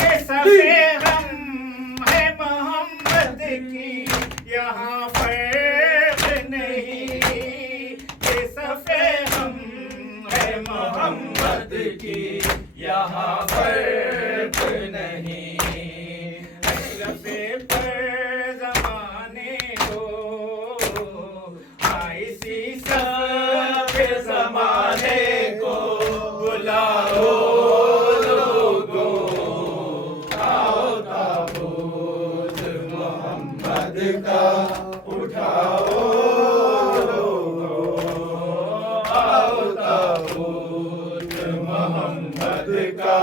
یہ سفے غم ہے محمد کی یہاں فرق نہیں، یہ سفے غم ہے محمد کی یہاں فرق نہیں، اشرفے پر زمانے کو آئسی سب زمانے کو بلاؤ لوگو، آؤ تابوت محمد کا اٹھاؤ لوگو، آؤ تابوت محمد کا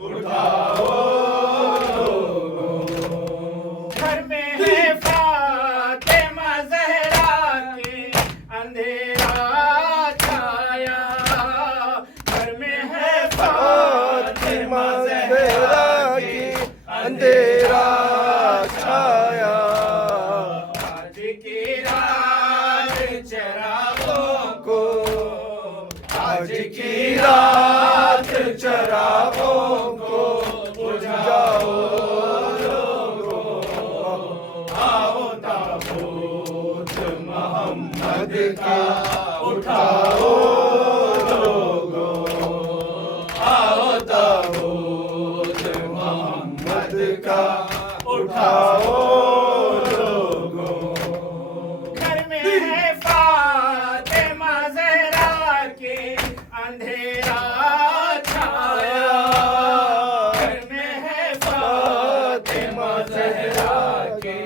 اٹھاؤ لوگو، گھر میں ہے فاطمہ زہرا کی اندھیرا چھایا، گھر میں ہے فاطمہ زہرا کی اندھیرا چھایا، آج کی رات چراغوں کو، آج کی رات چراغوں کو بجھاؤ لوگو، آؤ تابوت محمد کا اٹھاؤ لوگو، آؤ تابوت محمد کا اٹھاؤ لوگو، گھر میں ہے فاطمہ زہرا کی اندھیرا چھایا، گھر میں ہے فاطمہ زہرا کی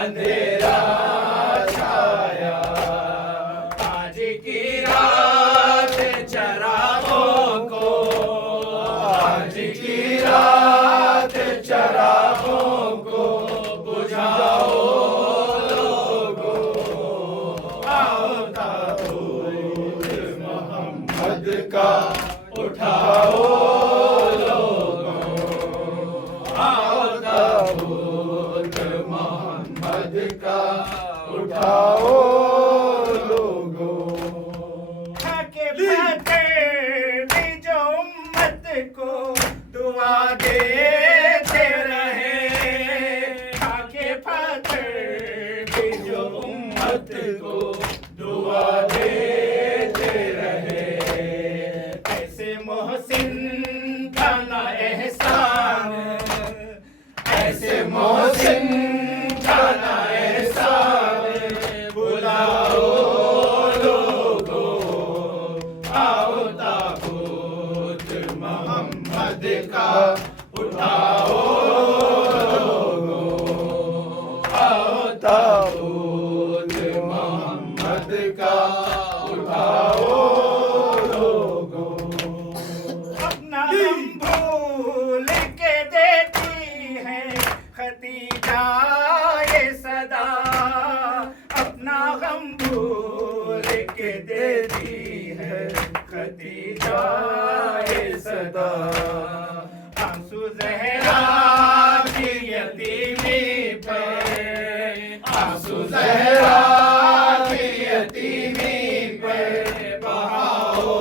اندھیرا چھایا، آج کی رات چراغوں کو، آج کی رات چراغوں کو بجھاؤ لوگو، آؤ تابوت محمد کا اٹھاؤ لوگو، آؤ تابوت محمد کا اٹھاؤ لوگو، کے پتھر بھی جو امت کو دعا دیتے رہے، کے پتھر بھی جو امت کو دعا دیتے رہے، ایسے محسن کا نہ احسان، ایسے محسن کا نہ احسان بلاؤ لوگو، آؤ تابوت محمد کا اٹھاؤ لوگو، آؤ تابوت محمد کا اٹھاؤ لوگو، اپنا غم بھول کے دیتی ہے ختیجہ یہ صدا، اپنا غم بھول کے دیتی ہے ختیجہ یہ صدا، آنسو زہرا کی یتیمی پہ، آنسو زہرا کی یتیمی پہ بہاؤ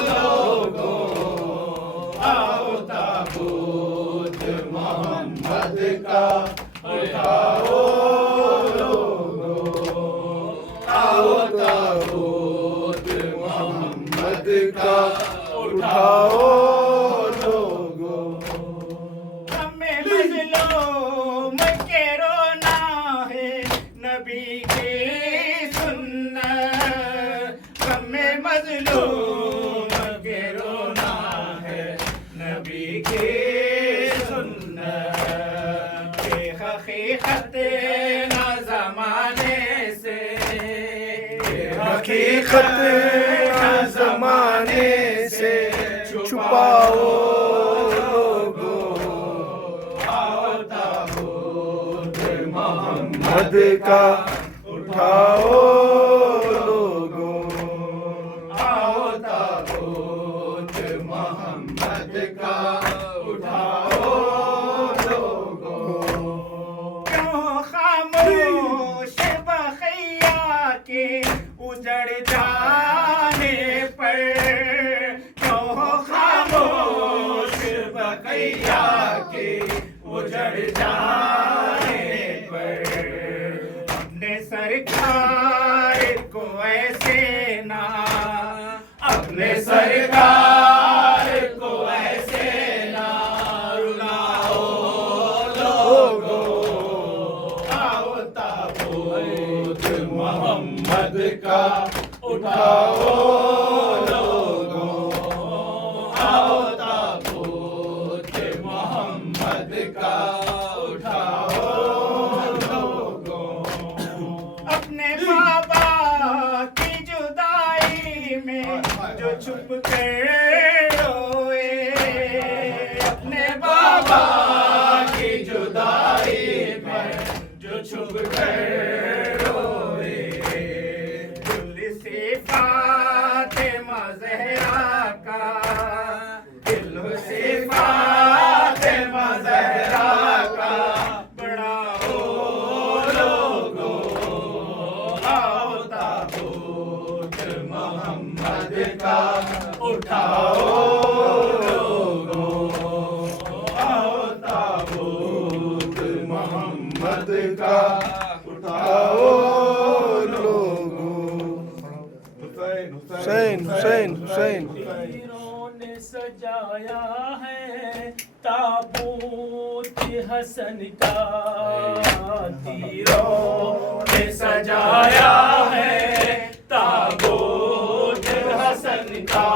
لوگو، آؤ تابوت محمد کا اٹھاؤ لوگو، آؤ تابوت محمد کا اٹھاؤ لوگو، ہمیں مظلوم کے رونا ہے نبی کی سنت، ہمیں مظلوم کے رونا ہے نبی کی سنت، بے حقیقت نہ زمانے سے، بے حقیقت نہ زمانے سے چھپاؤ لوگو، آؤ تابوت محمد کا اٹھاؤ لوگو، آؤ تابوت محمد کا اٹھاؤ لوگو، کیوں خاموش بخیا کے اجڑ جانے پر، کیوں خاموش بقیہ کے اجڑ جانے پر اپنے سرکار کو ایسے نہ اپنے سرکار کو ایسے نہ رلاؤ لوگو آؤ تابوت محمد کا اٹھاؤ لوگو آؤ تابوت محمد کا اٹھاؤ لوگو اپنے بابا کی جدائی میں جو چھپ کر روئے اپنے بابا کی جدائی میں جو چھپ کر روئے دل سے فاطمہ زہرا کا دل سے فاطمہ زہرا کا بڑا ہو لوگو آؤ تابوت محمد کا اٹھاؤ لوگو آؤ تابوت محمد کا اٹھاؤ لوگو حسین حسین حسین تیروں نے سجایا ہے تابوت حسن کا تیروں نے سجایا ہے تابوت حسن کا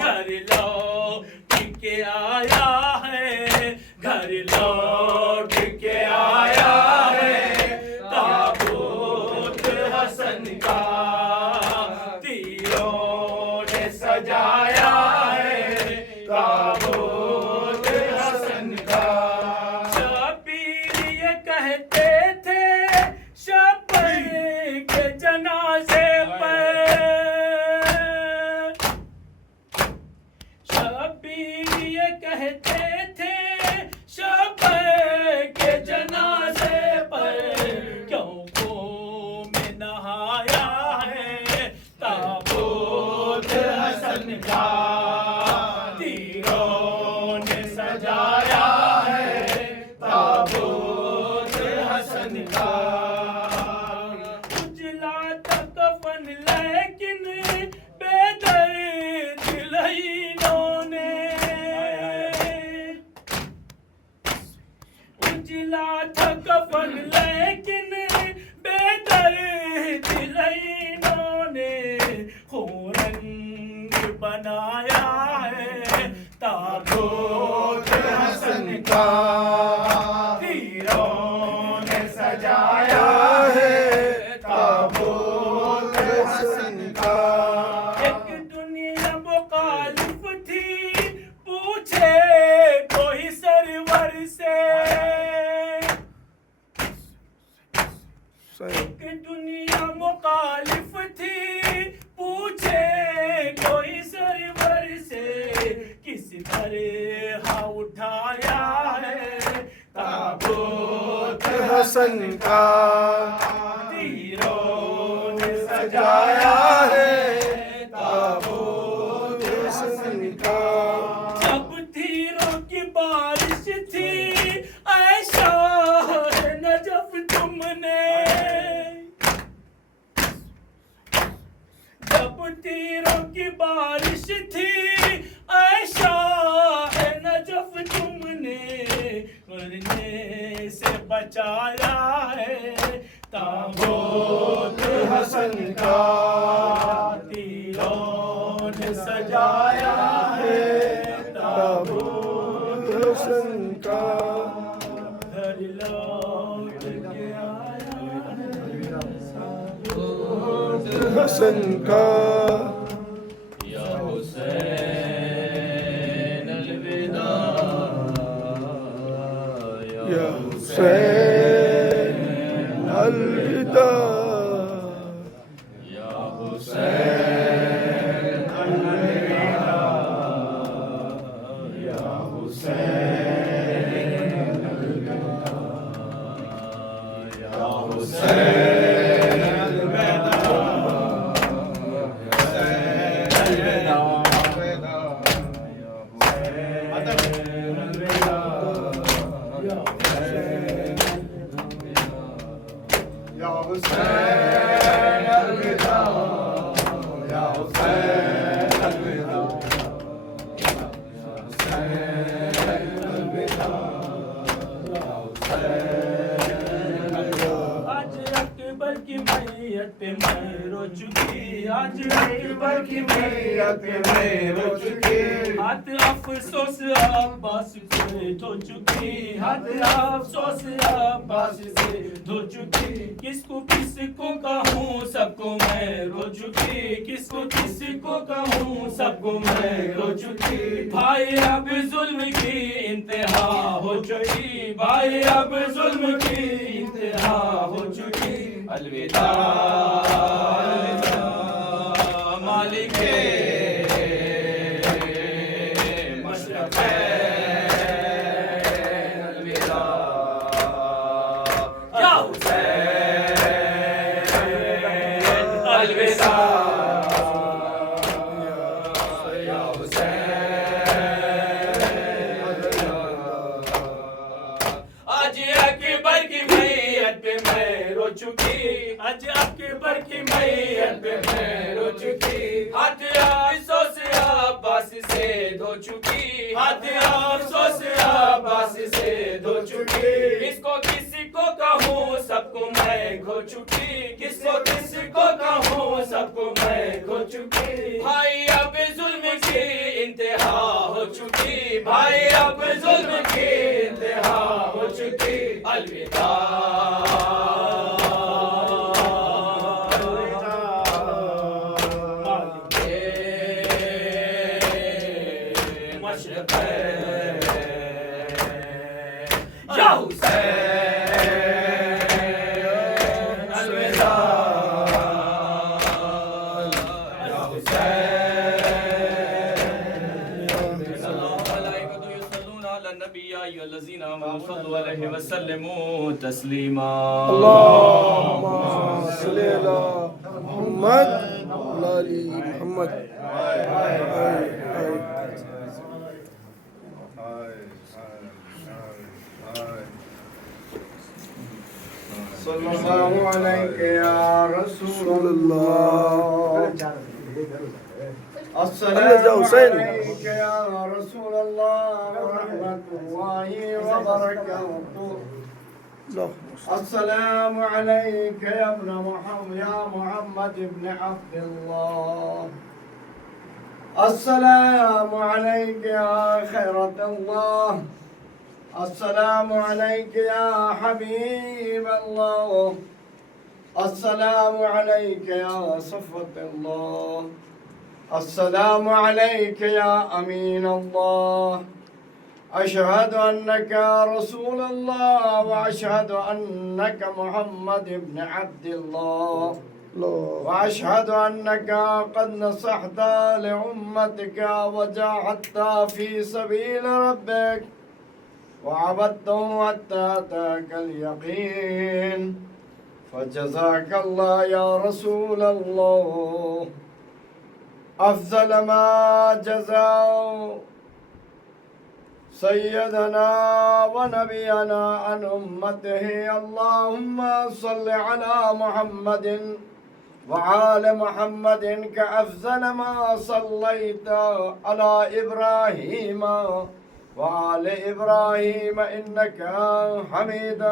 گھر لوٹ کے آیا ہے گھر لوٹ کے آیا ہے تابوت حسن کا تیروں نے سجایا ہے تابوت حسن کا شبیر یہ کہتے تھے شبیر کے جنازے پر شبیر یہ کہتے تھے شبیر کے جنازے پر کیوں قوم میں نہایا ہے تابوت حسن کا تیروں نے سجایا ہے تابوت حسن کا اجلا تک فن لیکن بے درد لہینوں نے اجلا تک فن لیکن بے درد لہینوں نے خون رنگ بنایا ہے تابوت حسن کا تیروں نے سجایا ہے تابوت حسن کا ایک دنیا مخالف تھی پوچھے کوئی سرور سے ایک دنیا مخالف تھی پوچھے کوئی سرور سے کس طرح اٹھایا ہے تابوت حسن کا تیروں نے سجایا ہے تابوت حسن کا جب تیروں کی بارش تھی اے شاہ نجف تم نے جب تیروں کی بارش تھی اے شاہ نجف تم نے مرنے سے بچایا ہے تابوت حسن کا تیروں نے سجایا ہے تابوت حسن کا گھر لوٹ کے آیا ہے تابوت حسن کا یا حسین الوداع یا حسین الوداع یا حسین الوداع یا حسین الوداع یا حسین الوداع پہ میں رو چکی، آج اکبر کی بیعت پہ میں رو چکی، ہاتھ افسوس عباس سے دھو چکی، ہاتھ افسوس عباس سے دھو چکی، کس کو کہوں سب کو میں رو چکی، کس کو کہوں سب کو میں رو چکی، بھائی اب ظلم کی انتہا ہو چکی، بھائی اب ظلم کی انتہا ہو چکی، الوداع الوداع مالک مشرق الوداع یا حسین الوداع یا حسین، آج اکبر کی بیعت پہ میں رو چکی، آج اکبر کی بیعت پہ میں رو چکی، ہاتھ افسوس عباس سے دھو چکی، ہاتھ افسوس عباس سے دھو چکی، کس کو کہوں سب کو میں کھو چکی، کس کو کہوں سب کو میں کھو چکی، بھائی اب ظلم کی انتہا ہو چکی، بھائی اب ظلم کی انتہا ہو چکی، الوداع مشرق یا حسین الوداع یا حسین، الملائکۃ یصلون علی النبی یا ایھا الذین آمنوا صلوا علیہ وسلموا تسلیما، اللهم صل على محمد وعلى آل محمد. صلی اللہ علیہ یا رسول اللہ، السلام علیک یا رسول اللہ ورحمۃ اللہ وبرکاتہ، السلام علیک یا ابن محمد یا محمد ابن عبد اللہ، السلام علیک یا خیرت اللہ، السلام علیک یا حبیب اللہ، السلام علیک یا صفوت اللہ، السلام علیک یا امین اللہ، اشہد انک رسول اللہ واشہد انک محمد ابن عبد اللہ، واشہد انک قد نصحت لامتک وجاہدت فی سبیل ربک وعبدته حتى أتاك اليقين، فجزاك الله يا رسول الله أفضل ما جزى سيدنا ونبينا عن أمته، اللهم صل على محمد وعلى محمد كأفضل ما صليت على إبراهيم وآل إبراهيم إنك حميد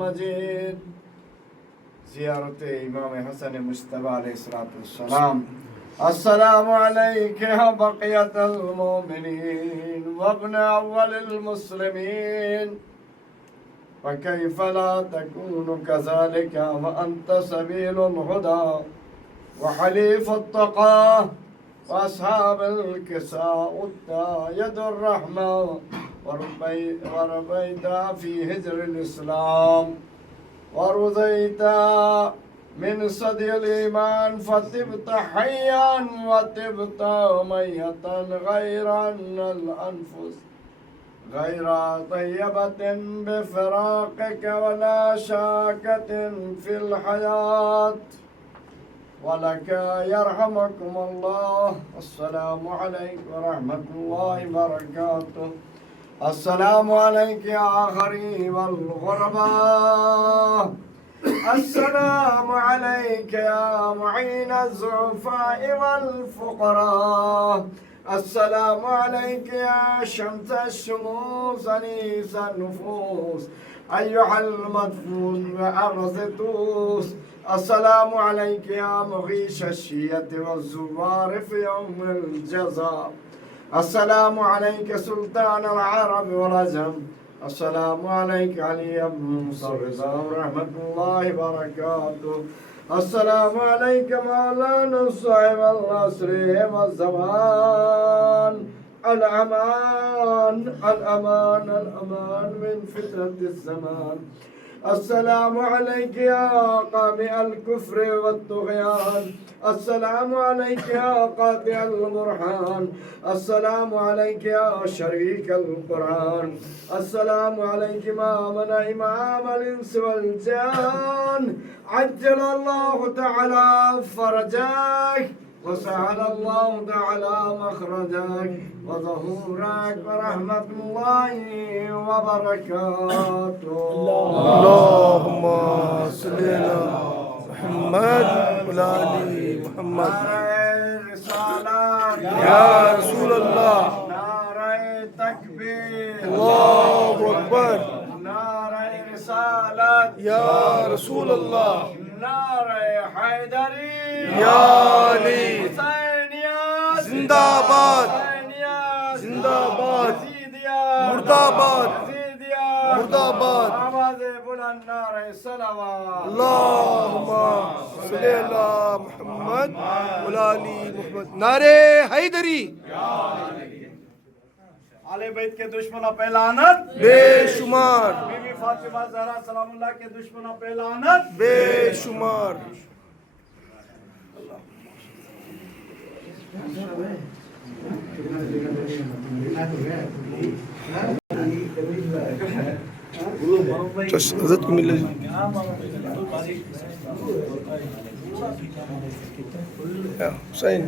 مجيد. زیارت امام حسن مجتبی علیہ السلام. السلام عليك يا بقية المؤمنين وابن أول المسلمين، وكيف لا تكون كذلك وأنت سبيل الهدى وحليف التقى وأصحاب الكساء يد الرحمة، وربيت في هجر الإسلام ورضيت من صدي الإيمان، فتبت حيا وتبت ميتا، غير أن الأنفس غير طيبة بفراقك ولا شاكة في الحياة، ولك يرحمكم الله. السلام عليكم ورحمة الله وبركاته. السلام عليك يا غريب الغرباء، السلام عليك يا معين الضعفاء والفقراء، السلام عليك يا شمس الشموس أنيس النفوس، أيها المدفون بأرض طوس، السلام عليك يا مغيث الشية والزوار في يوم الجزاء. السلام عليك سلطان العرب والعجم. السلام عليك علي بن موسى الرضا ورحمة الله وبركاته. السلام عليك مولانا صاحب العصر والزمان. الأمان الأمان الأمان من فتنة الزمان. السلام عليك يا قامع الكفر والطغيان. السلام عليك يا قاطع البرهان. السلام عليك يا شريك القرآن. السلام عليك إمام إمام الإنس والجان. عجل الله تعالى فرجك وسهل الله تعالى مخرجك وظهورك ورحمة الله وبركاته. اللهم صل على محمد وعلى آل محمد. نعرہ رسالت یا رسول اللہ. نعرہ تکبیر اللہ اکبر. نعرہ رسالت یا رسول اللہ. نعرہ حیدری یا علی. حسینیت زندہ آباد. حسینیت زندہ آباد. یزیدیت مرد آباد. یزیدیت مرد آباد. آواز بلند نعرہ صلوات. اللہم صلی علی محمد وعلی آل محمد. نعرہ حیدری. آل بیت کے دشمنوں پہ لعنت. بے شمار بی بی فاطمہ زہرا سلام اللہ کے دشمنوں پہ لعنت. بے شمار. حضرت کو مل حسین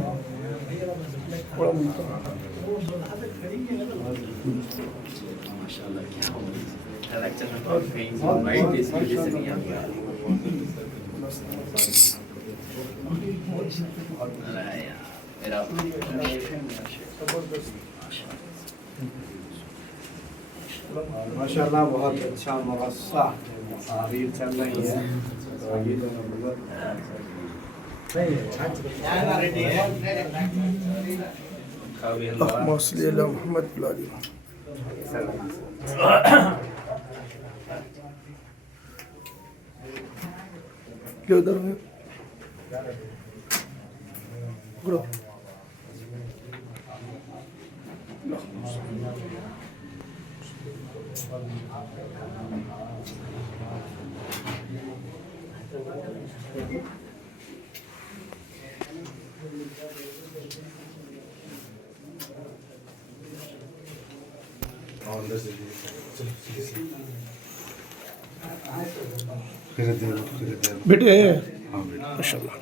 ماشاءاللہ بہت اچھا مرصع تحریر چل رہی ہے. اللہم صلی علی محمد وعلی آل محمد. کیا ادھر ہے گڑو. بیٹے ماشاء اللہ.